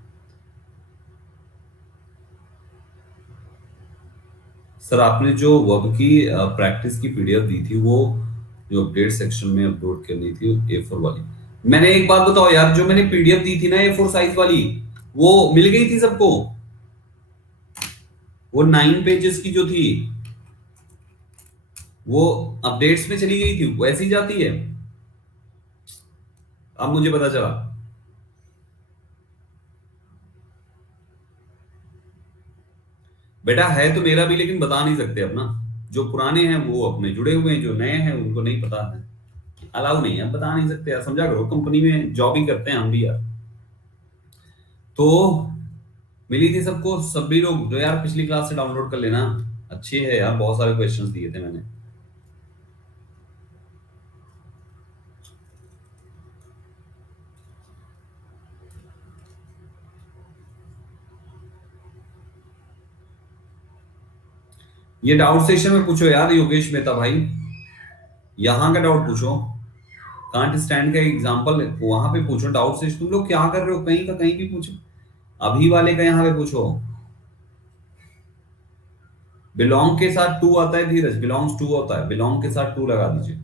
सर, आपने जो वर्ब की प्रैक्टिस की पीडीएफ दी थी, वो जो अपडेट सेक्शन में अपलोड करनी थी A4 वाली, मैंने एक बात बताओ यार, जो मैंने पीडीएफ दी थी ना A4 साइज वाली, वो मिल गई थी सबको, वो 9 पेजेस की जो थी, वो अपडेट्स में चली गई थी, वैसी जाती है। अब मुझे पता चला। बेटा है तो मेरा भी, लेकिन बता नहीं सकते अपना। जो पुराने हैं वो अपने जुड़े हुए हैं, जो नए हैं उनको नहीं पता है, अलाउ नहीं है, बता नहीं सकते यार, समझा करो, कंपनी में जॉब ही करते हैं हम भी यार। तो मिली थी सबको, सभी लोग जो यार पिछली क्लास से डाउनलोड कर लेना, अच्छे है यार, बहुत सारे क्वेश्चंस दिए थे मैंने। ये डाउट सेशन में पूछो यार योगेश मेहता भाई, यहाँ का डाउट पूछो। कांट स्टैंड का एग्जांपल वहां पे पूछो, डाउट सेशन तुम लोग क्या कर रहे हो, कहीं का कहीं भी पूछो, अभी वाले का यहाँ पे पूछो। बिलोंग के साथ टू आता है धीरज, बिलोंग्स टू होता है, बिलोंग के साथ टू लगा दीजिए।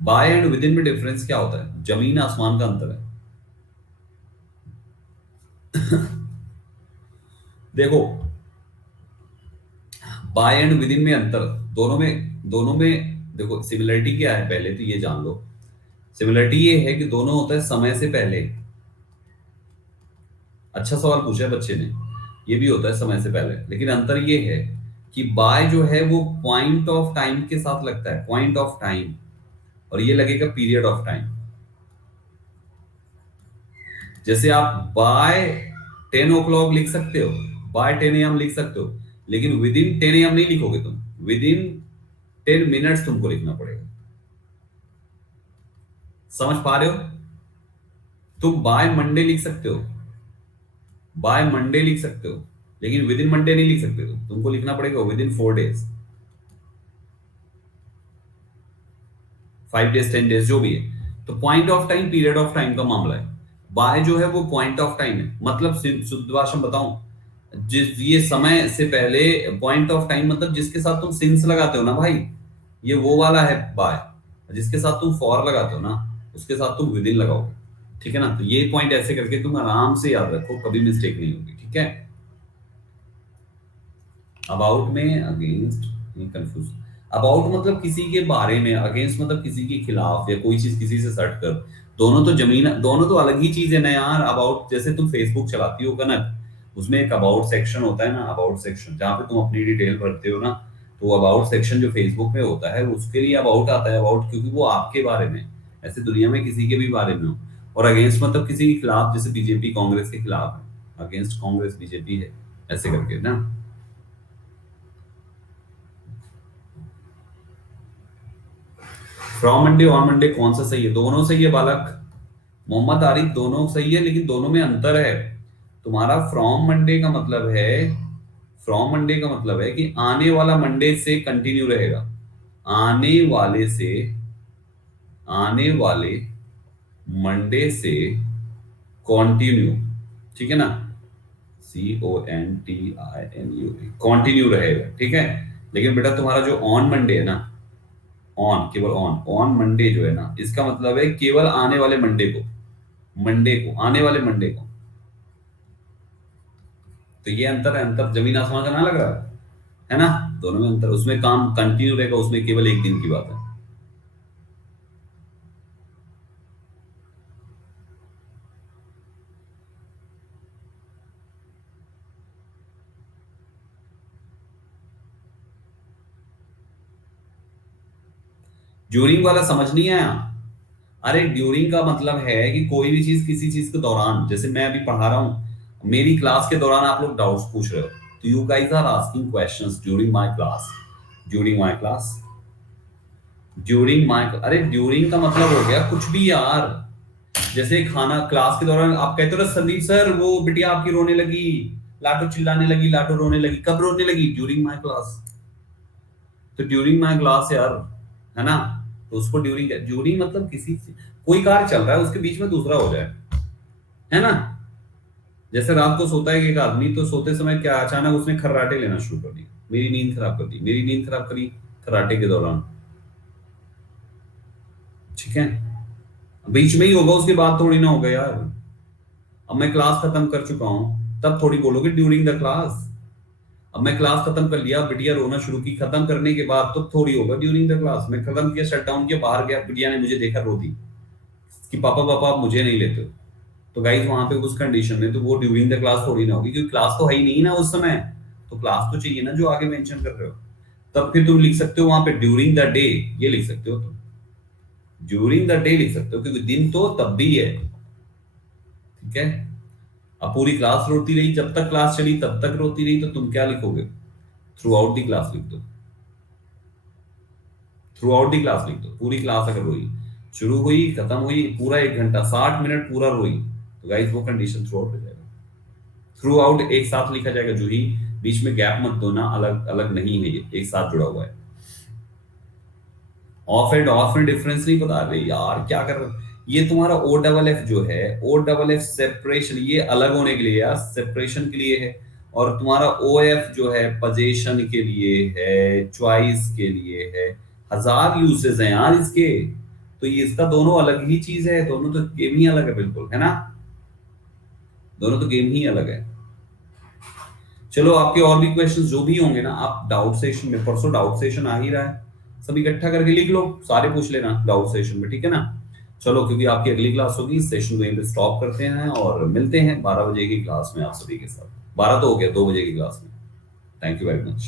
बाय एंड विद इन में डिफरेंस क्या होता है, जमीन आसमान का अंतर है। देखो, बाय एंड विद इन में अंतर, दोनों में देखो सिमिलरिटी क्या है, पहले तो ये जान लो। सिमिलरिटी ये है कि दोनों होता है समय से पहले। अच्छा सवाल पूछा है बच्चे ने, ये भी होता है समय से पहले, लेकिन अंतर ये है कि बाय जो है वो पॉइंट ऑफ टाइम के साथ लगता है, पॉइंट ऑफ टाइम, और ये लगेगा पीरियड ऑफ टाइम। जैसे आप बाय 10 o'clock लिख सकते हो, बाय 10 AM लिख सकते हो, लेकिन विद इन 10 AM नहीं लिखोगे तुम, विद इन 10 मिनट्स तुमको लिखना पड़ेगा। समझ पा रहे हो? तुम बाय मंडे लिख सकते हो, बाय मंडे लिख सकते हो, लेकिन विद इन मंडे नहीं लिख सकते, तुमको लिखना पड़ेगा with in 4 days, 5 days, 10 days, जो भी है। तो point of time period of time का मामला है। बाय जो है वो पॉइंट ऑफ टाइम है, मतलब शुद्ध भाषा में बताऊं, जिस ये समय से पहले, पॉइंट ऑफ टाइम मतलब जिसके साथ तुम सिंस लगाते हो ना भाई, ये वो वाला है बाय। जिसके साथ तुम फॉर लगाते हो ना, उसके साथ तुम विद इन लगाओगे, ठीक है ना। तो ये पॉइंट ऐसे करके तुम आराम से याद रखो, कभी मिस्टेक नहीं होगी, ठीक है। अबाउट में अगेंस्ट, कंफ्यूज। अबाउट मतलब किसी के बारे में, अगेंस्ट मतलब किसी के खिलाफ, या कोई चीज किसी से सट कर। दोनों तो जमीन, दोनों तो अलग ही चीज है ना यार। अबाउट जैसे तुम फेसबुक चलाती हो कनक, उसमें एक अबाउट सेक्शन होता है ना, अबाउट सेक्शन जहाँ पे तुम अपनी डिटेल भरते हो ना, तो अबाउट सेक्शन जो फेसबुक में होता है उसके लिए अबाउट आता है, अबाउट, क्योंकि वो आपके बारे में, ऐसे दुनिया में किसी के भी बारे में हो। और अगेंस्ट मतलब किसी के खिलाफ, जैसे बीजेपी कांग्रेस के खिलाफ है, अगेंस्ट कांग्रेस बीजेपी है, ऐसे करके ना। फ्रॉम मंडे ऑन मंडे कौन सा सही है? दोनों सही है बालक, मोहम्मद आरिफ, दोनों सही है, लेकिन दोनों में अंतर है। तुम्हारा फ्रॉम मंडे का मतलब है, फ्रॉम मंडे का मतलब है कि आने वाला मंडे से कंटिन्यू रहेगा, आने वाले से, आने वाले मंडे से कॉन्टिन्यू, ठीक है ना, CONTINU, कॉन्टिन्यू रहेगा, ठीक है। लेकिन बेटा तुम्हारा जो ऑन मंडे है ना, ऑन, केवल ऑन, ऑन मंडे जो है ना, इसका मतलब है केवल आने वाले मंडे को, मंडे को, आने वाले मंडे को। तो ये अंतर है, अंतर जमीन आसमान का ना लग रहा है ना। दोनों में अंतर, उसमें काम कंटिन्यू रहेगा, उसमें केवल एक दिन की बात है। ड्यूरिंग वाला समझ नहीं आया? अरे ड्यूरिंग का मतलब है कि कोई भी चीज किसी चीज के दौरान, जैसे मैं अभी पढ़ा रहा हूँ, मेरी क्लास के दौरान आप लोग डाउट्स पूछ रहे हो, तो you guys are asking questions during my class, during my class, during my, अरे ड्यूरिंग का मतलब हो गया कुछ भी यार। जैसे खाना क्लास के दौरान आप कहते हो ना, संदीप सर वो बिटिया आपकी रोने लगी, लाटो चिल्लाने लगी, लाटो रोने लगी, कब रोने लगी? During my class. तो ड्यूरिंग माय क्लास यार, है ना। तो उसको ड्यूरिंग, ड्यूरिंग मतलब किसी कोई कार्य चल रहा है उसके बीच में दूसरा हो जाए, है ना। जैसे रात को सोता है एक आदमी, तो सोते समय क्या अचानक उसने खर्राटे लेना शुरू कर दिए, मेरी नींद खराब कर दी, मेरी नींद खराब करी खर्राटे के दौरान, ठीक है। बीच में ही होगा, उसके बाद थोड़ी ना होगा यार। अब मैं क्लास खत्म कर चुका हूं, तब थोड़ी बोलोगे ड्यूरिंग द क्लास। अब मैं क्लास खत्म कर लिया, बिटिया रोना शुरू की, खत्म करने के बाद तो थोड़ी होगा ड्यूरिंग द क्लास, मैं खत्म किया, शट डाउन किया, बाहर गया, बिटिया ने मुझे देखा, रो दी कि पापा पापा आप मुझे नहीं लेते हो। तो गाइज वहां पे उस कंडीशन में तो वो ड्यूरिंग द क्लास थोड़ी ना होगी, क्योंकि क्लास तो है ही नहीं ना उस समय। तो क्लास तो चाहिए ना जो आगे मेंशन कर रहे हो। तब फिर तुम लिख सकते हो वहां पे ड्यूरिंग द डे, ये लिख सकते हो तुम, ड्यूरिंग द डे लिख सकते हो, क्योंकि दिन तो तब भी है। ठीक है। अब पूरी क्लास रोती रही, जब तक क्लास चली तब तक रोती रही, तो तुम क्या लिखोगे? थ्रू आउट दी क्लास लिख दो, थ्रू आउट दी क्लास लिख दो। पूरी क्लास अगर रोई, शुरू हुई खत्म हुई, पूरा 1 घंटा 60 मिनट पूरा रोई, तो गाइस वो कंडीशन थ्रू आउट हो जाएगा। थ्रू आउट एक साथ लिखा जाएगा, जो ही बीच में गैप मत दो ना, अलग अलग नहीं है, ये एक साथ जुड़ा हुआ है। ऑफ एंड ऑफ में डिफरेंस नहीं बता रहे यार, क्या कर रहे हो? ये तुम्हारा ओ डबल एफ जो है, ओ डबल एफ सेपरेशन, ये अलग होने के लिए यार, सेपरेशन के लिए है। और तुम्हारा ओ एफ जो है पोजीशन के लिए है, चॉइस के लिए है, हजार यूसेस हैं यार इसके। तो ये इसका दोनों अलग ही चीज है, दोनों तो गेम ही अलग है, बिल्कुल है ना, दोनों तो गेम ही अलग है। चलो आपके और भी क्वेश्चंस जो भी होंगे ना, आप डाउट सेशन में, परसों डाउट सेशन आ ही रहा है, सब इकट्ठा करके लिख लो, सारे पूछ लेना डाउट सेशन में, ठीक है ना। चलो क्योंकि आपकी अगली क्लास होगी, इस सेशन को यहीं पे स्टॉप करते हैं और मिलते हैं 12 बजे की क्लास में आप सभी के साथ। 12 तो हो गया, 2 बजे की क्लास में। Thank you very much.